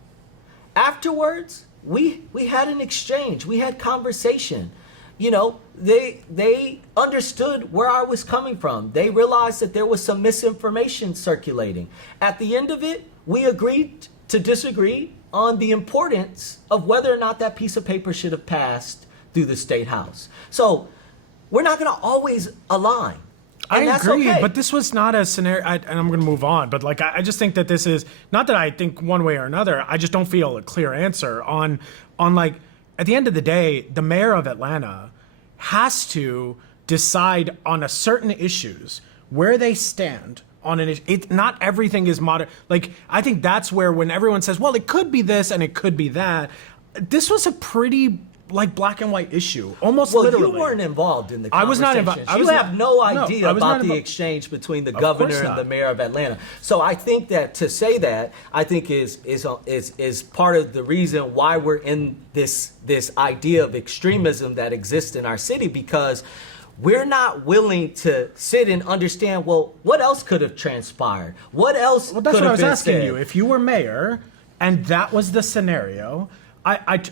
Afterwards, we had an exchange. We had conversation. They understood where I was coming from. They realized that there was some misinformation circulating. At the end of it, we agreed to disagree on the importance of whether or not that piece of paper should have passed through the State House. So we're not going to always align. I And that's agree, okay. but this was not a scenario, and I'm going to move on, but I just think that this is, not that I think one way or another, I just don't feel a clear answer on at the end of the day, the mayor of Atlanta has to decide on a certain issues where they stand on an issue. Not everything is modern. I think that's where when everyone says, well, it could be this and it could be that, this was a pretty black and white issue, almost literally. You weren't involved in the I was not conversations. involved. You have no idea I was not about the invo- exchange between the Of governor course and not. the mayor of Atlanta. So I think that to say that, I think is part of the reason why we're in this idea of extremism that exists in our city, because we're not willing to sit and understand, well, what else could have transpired? What else Well, that's could what I have was been asking said? you. If you were mayor and that was the scenario,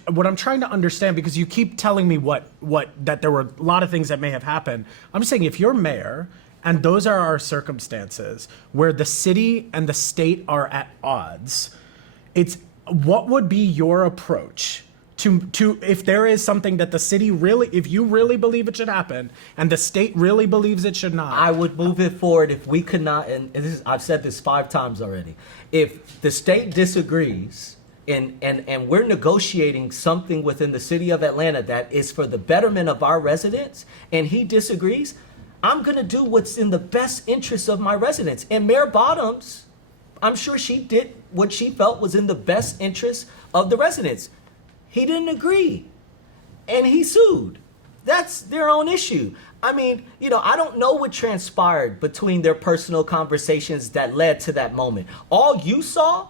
what I'm trying to understand, because you keep telling me that there were a lot of things that may have happened. I'm just saying, if you're mayor and those are our circumstances where the city and the state are at odds, what would be your approach to if there is something that the city really, if you really believe it should happen and the state really believes it should not? I would move it forward if we could not, and I've said this 5 times already. If the state disagrees and we're negotiating something within the city of Atlanta that is for the betterment of our residents, and he disagrees, I'm going to do what's in the best interest of my residents. And Mayor Bottoms, I'm sure she did what she felt was in the best interest of the residents. He didn't agree, and he sued. That's their own issue. I mean, I don't know what transpired between their personal conversations that led to that moment. All you saw,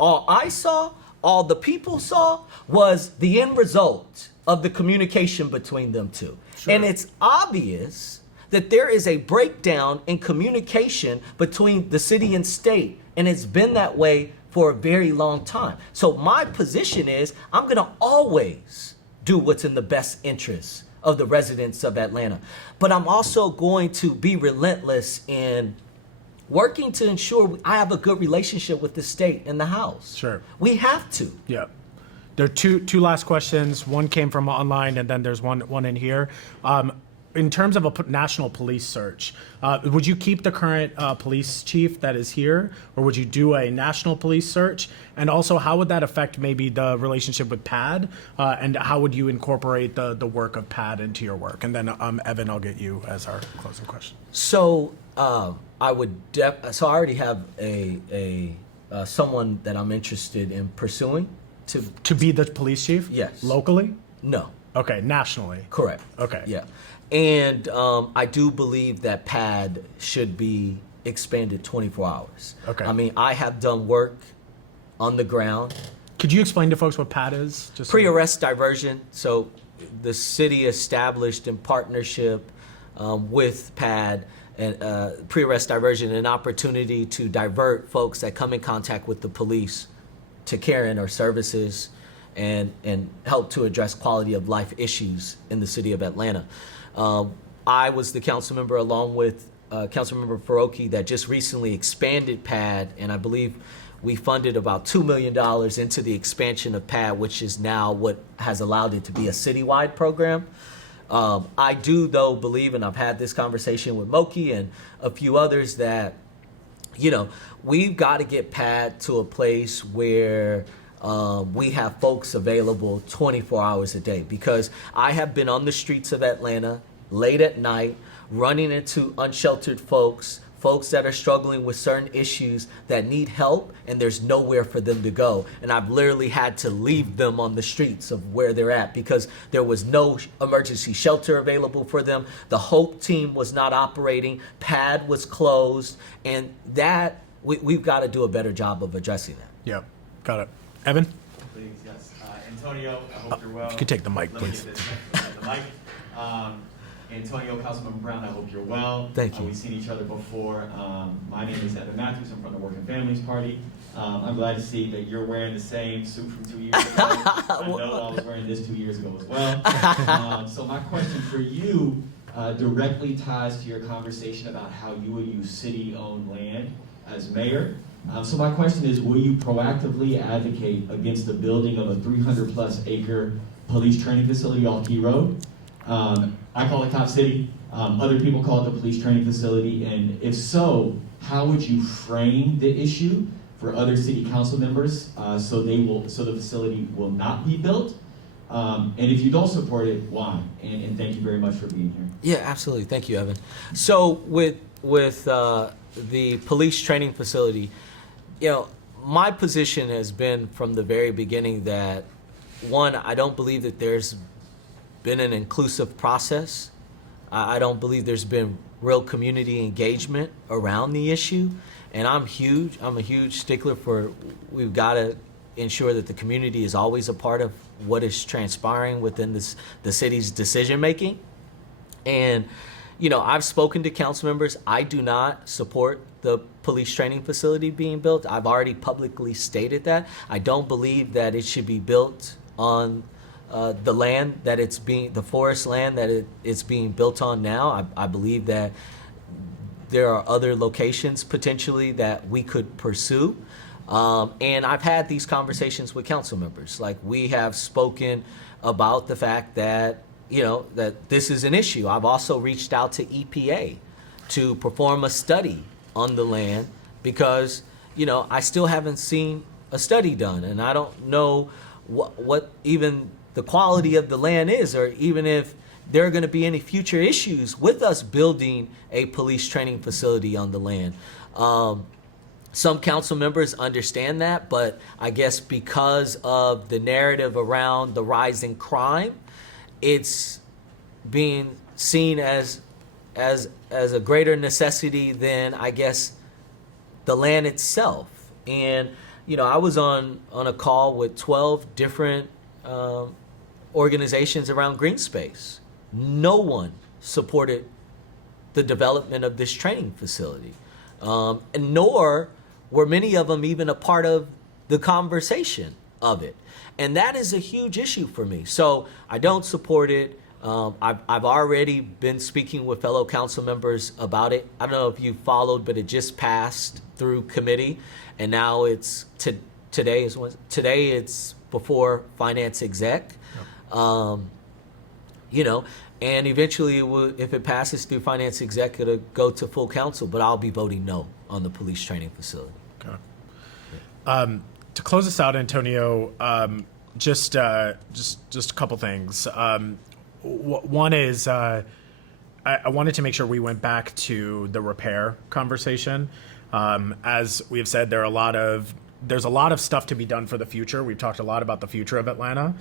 all I saw, all the people saw was the end result of the communication between them two. Sure. And it's obvious that there is a breakdown in communication between the city and state, and it's been that way for a very long time. So my position is I'm going to always do what's in the best interest of the residents of Atlanta. But I'm also going to be relentless in working to ensure I have a good relationship with the state and the House. Sure. We have to. Yeah. There are two last questions. One came from online, and then there's one in here. In terms of a national police search, would you keep the current police chief that is here, or would you do a national police search? And also, how would that affect maybe the relationship with PAD, and how would you incorporate the work of PAD into your work? And then, Evan, I'll get you as our closing question. So I would. So I already have a someone that I'm interested in pursuing To be the police chief? Yes. Locally? No. Okay, nationally. Correct. Okay. Yeah. And I do believe that PAD should be expanded 24 hours. Okay. I mean, I have done work on the ground. Could you explain to folks what PAD is? Just so- Pre-arrest diversion. So the city established in partnership with PAD and pre-arrest diversion, an opportunity to divert folks that come in contact with the police to care in our services and help to address quality of life issues in the city of Atlanta. I was the council member along with Councilmember Faroki that just recently expanded PAD, and I believe we funded about $2 million into the expansion of PAD, which is now what has allowed it to be a citywide program. I do, though, believe, and I've had this conversation with Moki and a few others, that, you know, we've got to get PAD to a place where we have folks available 24 hours a day. Because I have been on the streets of Atlanta late at night, running into unsheltered folks that are struggling with certain issues that need help, and there's nowhere for them to go. And I've literally had to leave them on the streets of where they're at because there was no emergency shelter available for them. The Hope team was not operating. PAD was closed. And that, we've got to do a better job of addressing that. Yep. Got it. Evan? Please, yes. Antonio, I hope you're well. If you could take the mic, Let me please. get this the mic. Antonio, Councilmember Brown, I hope you're well. Thank you. We've seen each other before. My name is Evan Matthews. I'm from the Working Families Party. I'm glad to see that you're wearing the same suit from 2 years ago. I know I was wearing this 2 years ago as well. So my question for you directly ties to your conversation about how you would use city-owned land as mayor. So my question is, will you proactively advocate against the building of a 300-plus acre police training facility off Key Road? I call it Cop City. Other people call it the police training facility. And if so, how would you frame the issue for other city council members so the facility will not be built? And if you don't support it, why? And thank you very much for being here. Yeah, absolutely. Thank you, Evan. So with the police training facility, you know, my position has been from the very beginning that, one, I don't believe that there's been an inclusive process. I don't believe there's been real community engagement around the issue. And I'm a huge stickler for, we've got to ensure that the community is always a part of what is transpiring within the city's decision making. And, you know, I've spoken to council members. I do not support the police training facility being built. I've already publicly stated that. I don't believe that it should be built on the land that the forest land that it's being built on now. I believe that there are other locations potentially that we could pursue. And I've had these conversations with council members. Like, we have spoken about the fact that, you know, that this is an issue. I've also reached out to EPA to perform a study on the land because, you know, I still haven't seen a study done, and I don't know what even the quality of the land is, or even if there are going to be any future issues with us building a police training facility on the land. Some council members understand that, but I guess because of the narrative around the rising crime, it's being seen as a greater necessity than, I guess, the land itself. And, you know, I was on a call with 12 different organizations around green space. No one supported the development of this training facility. And nor were many of them even a part of the conversation of it. And that is a huge issue for me. So I don't support it. I've already been speaking with fellow council members about it. I don't know if you followed, but it just passed through committee, and now it's today it's before finance exec. You know, and eventually if it passes through finance exec, it'll go to full council. But I'll be voting no on the police training facility. Okay. To close us out, Antonio, just a couple things. One is I wanted to make sure we went back to the repair conversation. As we have said, there's a lot of stuff to be done for the future. We've talked a lot about the future of Atlanta.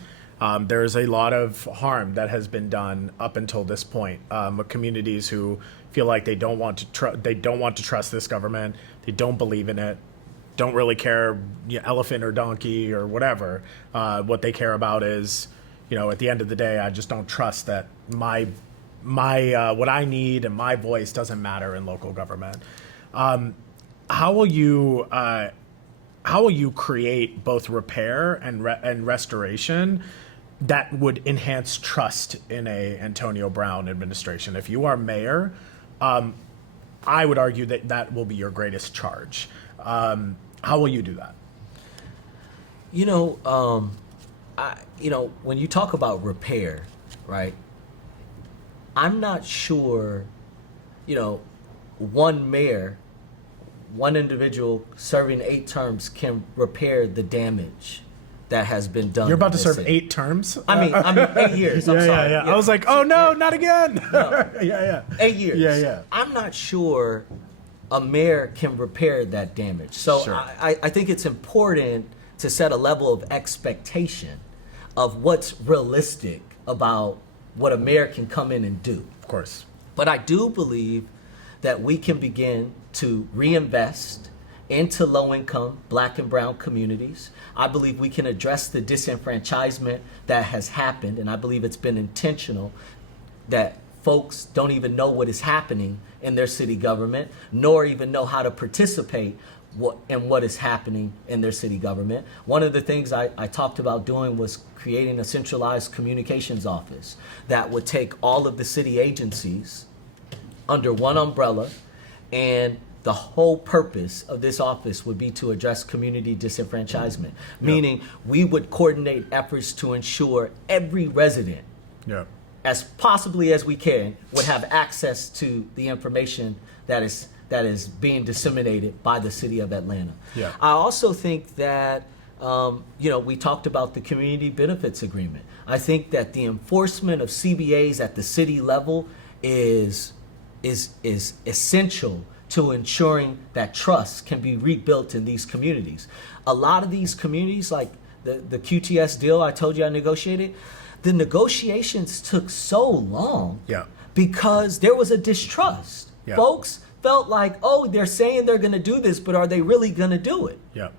There's a lot of harm that has been done up until this point. Communities who feel like they don't want to trust this government. They don't believe in it. Don't really care, elephant or donkey or whatever. What they care about is, at the end of the day, I just don't trust that my what I need and my voice doesn't matter in local government. How will you create both repair and restoration that would enhance trust in a Antonio Brown administration? If you are mayor, I would argue that will be your greatest charge. How will you do that? When you talk about repair, right? I'm not sure, one mayor, one individual serving 8 terms can repair the damage that has been done. You're about to in this serve city. 8 terms? I mean 8 years. I'm sorry. Yeah. I was like, oh no, not again. No. Yeah. 8 years. Yeah. I'm not sure a mayor can repair that damage. So Sure. I think it's important to set a level of expectation of what's realistic about what a mayor can come in and do. Of course. But I do believe that we can begin to reinvest into low-income Black and brown communities. I believe we can address the disenfranchisement that has happened, and I believe it's been intentional, that folks don't even know what is happening in their city government, nor even know how to participate in what is happening in their city government. One of the things I talked about doing was creating a centralized communications office that would take all of the city agencies under one umbrella, and the whole purpose of this office would be to address community disenfranchisement, meaning we would coordinate efforts to ensure every resident, as possibly as we can, would have access to the information that is being disseminated by the city of Atlanta. Yeah. I also think that we talked about the community benefits agreement. I think that the enforcement of CBAs at the city level is essential to ensuring that trust can be rebuilt in these communities. A lot of these communities, like the QTS deal I told you I negotiated, the negotiations took so long because there was a distrust. Yeah. Folks felt like, oh, they're saying they're going to do this, but are they really going to do it? Yeah.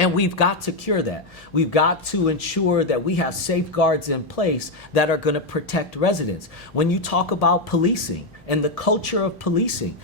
And we've got to cure that. We've got to ensure that we have safeguards in place that are going to protect residents. When you talk about policing and the culture of policing,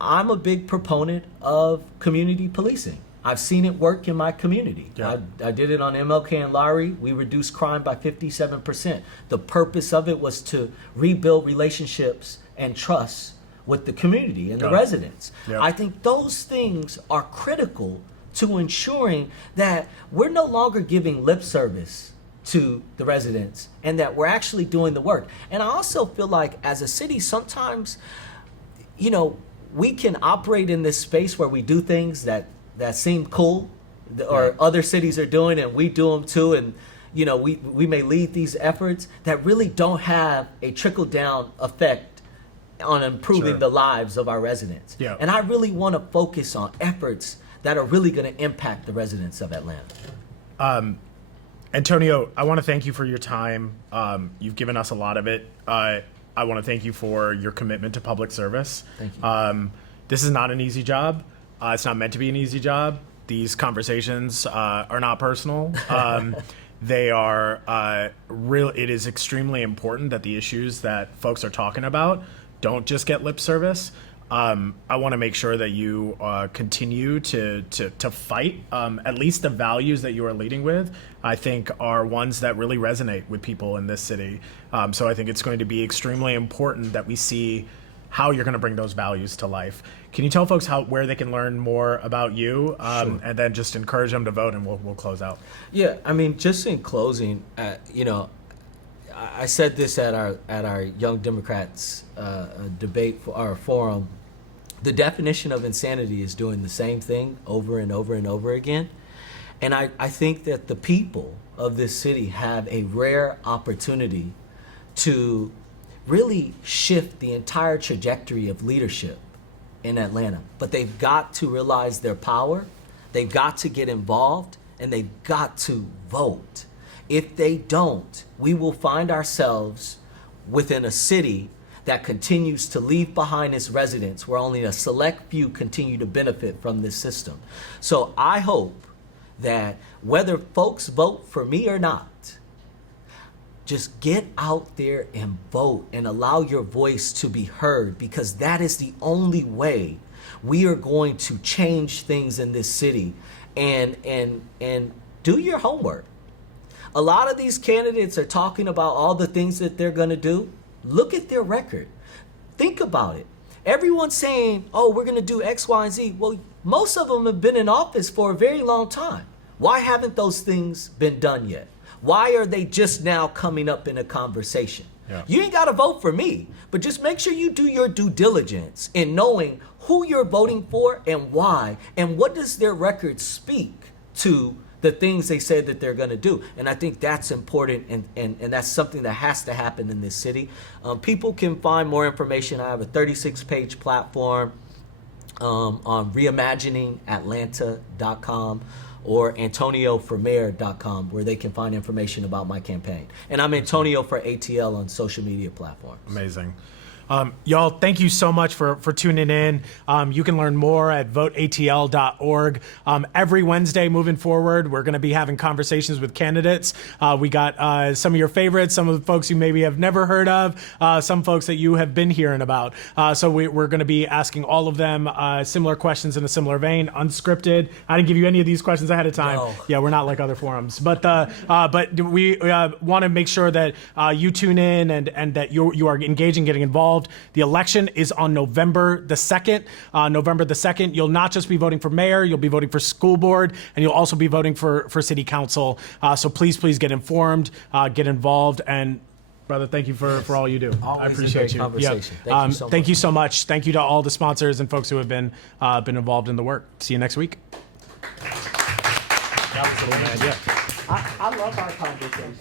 I'm a big proponent of community policing. I've seen it work in my community. Yeah. I did it on MLK and Lowry. We reduced crime by 57%. The purpose of it was to rebuild relationships and trust with the community and the residents. Yeah. I think those things are critical to ensuring that we're no longer giving lip service to the residents and that we're actually doing the work. And I also feel like as a city, sometimes, we can operate in this space where we do things that seem cool or other cities are doing and we do them too. And, we may lead these efforts that really don't have a trickle down effect on improving the lives of our residents. Yeah. And I really want to focus on efforts that are really going to impact the residents of Atlanta. Antonio, I want to thank you for your time. You've given us a lot of it. I want to thank you for your commitment to public service. Thank you. This is not an easy job. It's not meant to be an easy job. These conversations are not personal. They are real. It is extremely important that the issues that folks are talking about don't just get lip service. I want to make sure that you continue to fight. At least the values that you are leading with, I think, are ones that really resonate with people in this city. So I think it's going to be extremely important that we see how you're going to bring those values to life. Can you tell folks where they can learn more about you, Sure. and then just encourage them to vote, and we'll close out. Yeah, I mean, just in closing, I said this at our Young Democrats debate for our forum. The definition of insanity is doing the same thing over and over and over again. And I think that the people of this city have a rare opportunity to really shift the entire trajectory of leadership in Atlanta. But they've got to realize their power, they've got to get involved, and they've got to vote. If they don't, we will find ourselves within a city that continues to leave behind its residents, where only a select few continue to benefit from this system. So I hope that whether folks vote for me or not, just get out there and vote and allow your voice to be heard, because that is the only way we are going to change things in this city. And do your homework. A lot of these candidates are talking about all the things that they're going to do. Look at their record. Think about it. Everyone's saying, oh, we're going to do X, Y, and Z. Well, most of them have been in office for a very long time. Why haven't those things been done yet? Why are they just now coming up in a conversation? Yeah. You ain't got to vote for me, but just make sure you do your due diligence in knowing who you're voting for and why, and what does their record speak to the things they said that they're going to do. And I think that's important, and that's something that has to happen in this city. People can find more information. I have a 36-page platform on reimaginingatlanta.com or antonioformayor.com, where they can find information about my campaign. And I'm Antonio for ATL on social media platforms. Amazing. Y'all, thank you so much for tuning in. You can learn more at voteatl.org. Every Wednesday moving forward, we're going to be having conversations with candidates. We got some of your favorites, some of the folks you maybe have never heard of, some folks that you have been hearing about. So we're going to be asking all of them similar questions in a similar vein, unscripted. I didn't give you any of these questions ahead of time. No. Yeah, we're not like other forums. But we want to make sure that you tune in and that you are engaging, getting involved. The election is on November the 2nd. November the 2nd, you'll not just be voting for mayor, you'll be voting for school board, and you'll also be voting for city council. So please get informed, get involved, and brother, thank you for all you do. Always I a appreciate great you. conversation. Yeah. Thank you so Thank you much. so much. Thank you to all the sponsors and folks who have been involved in the work. See you next week. That was a little man, yeah. I love our conversations.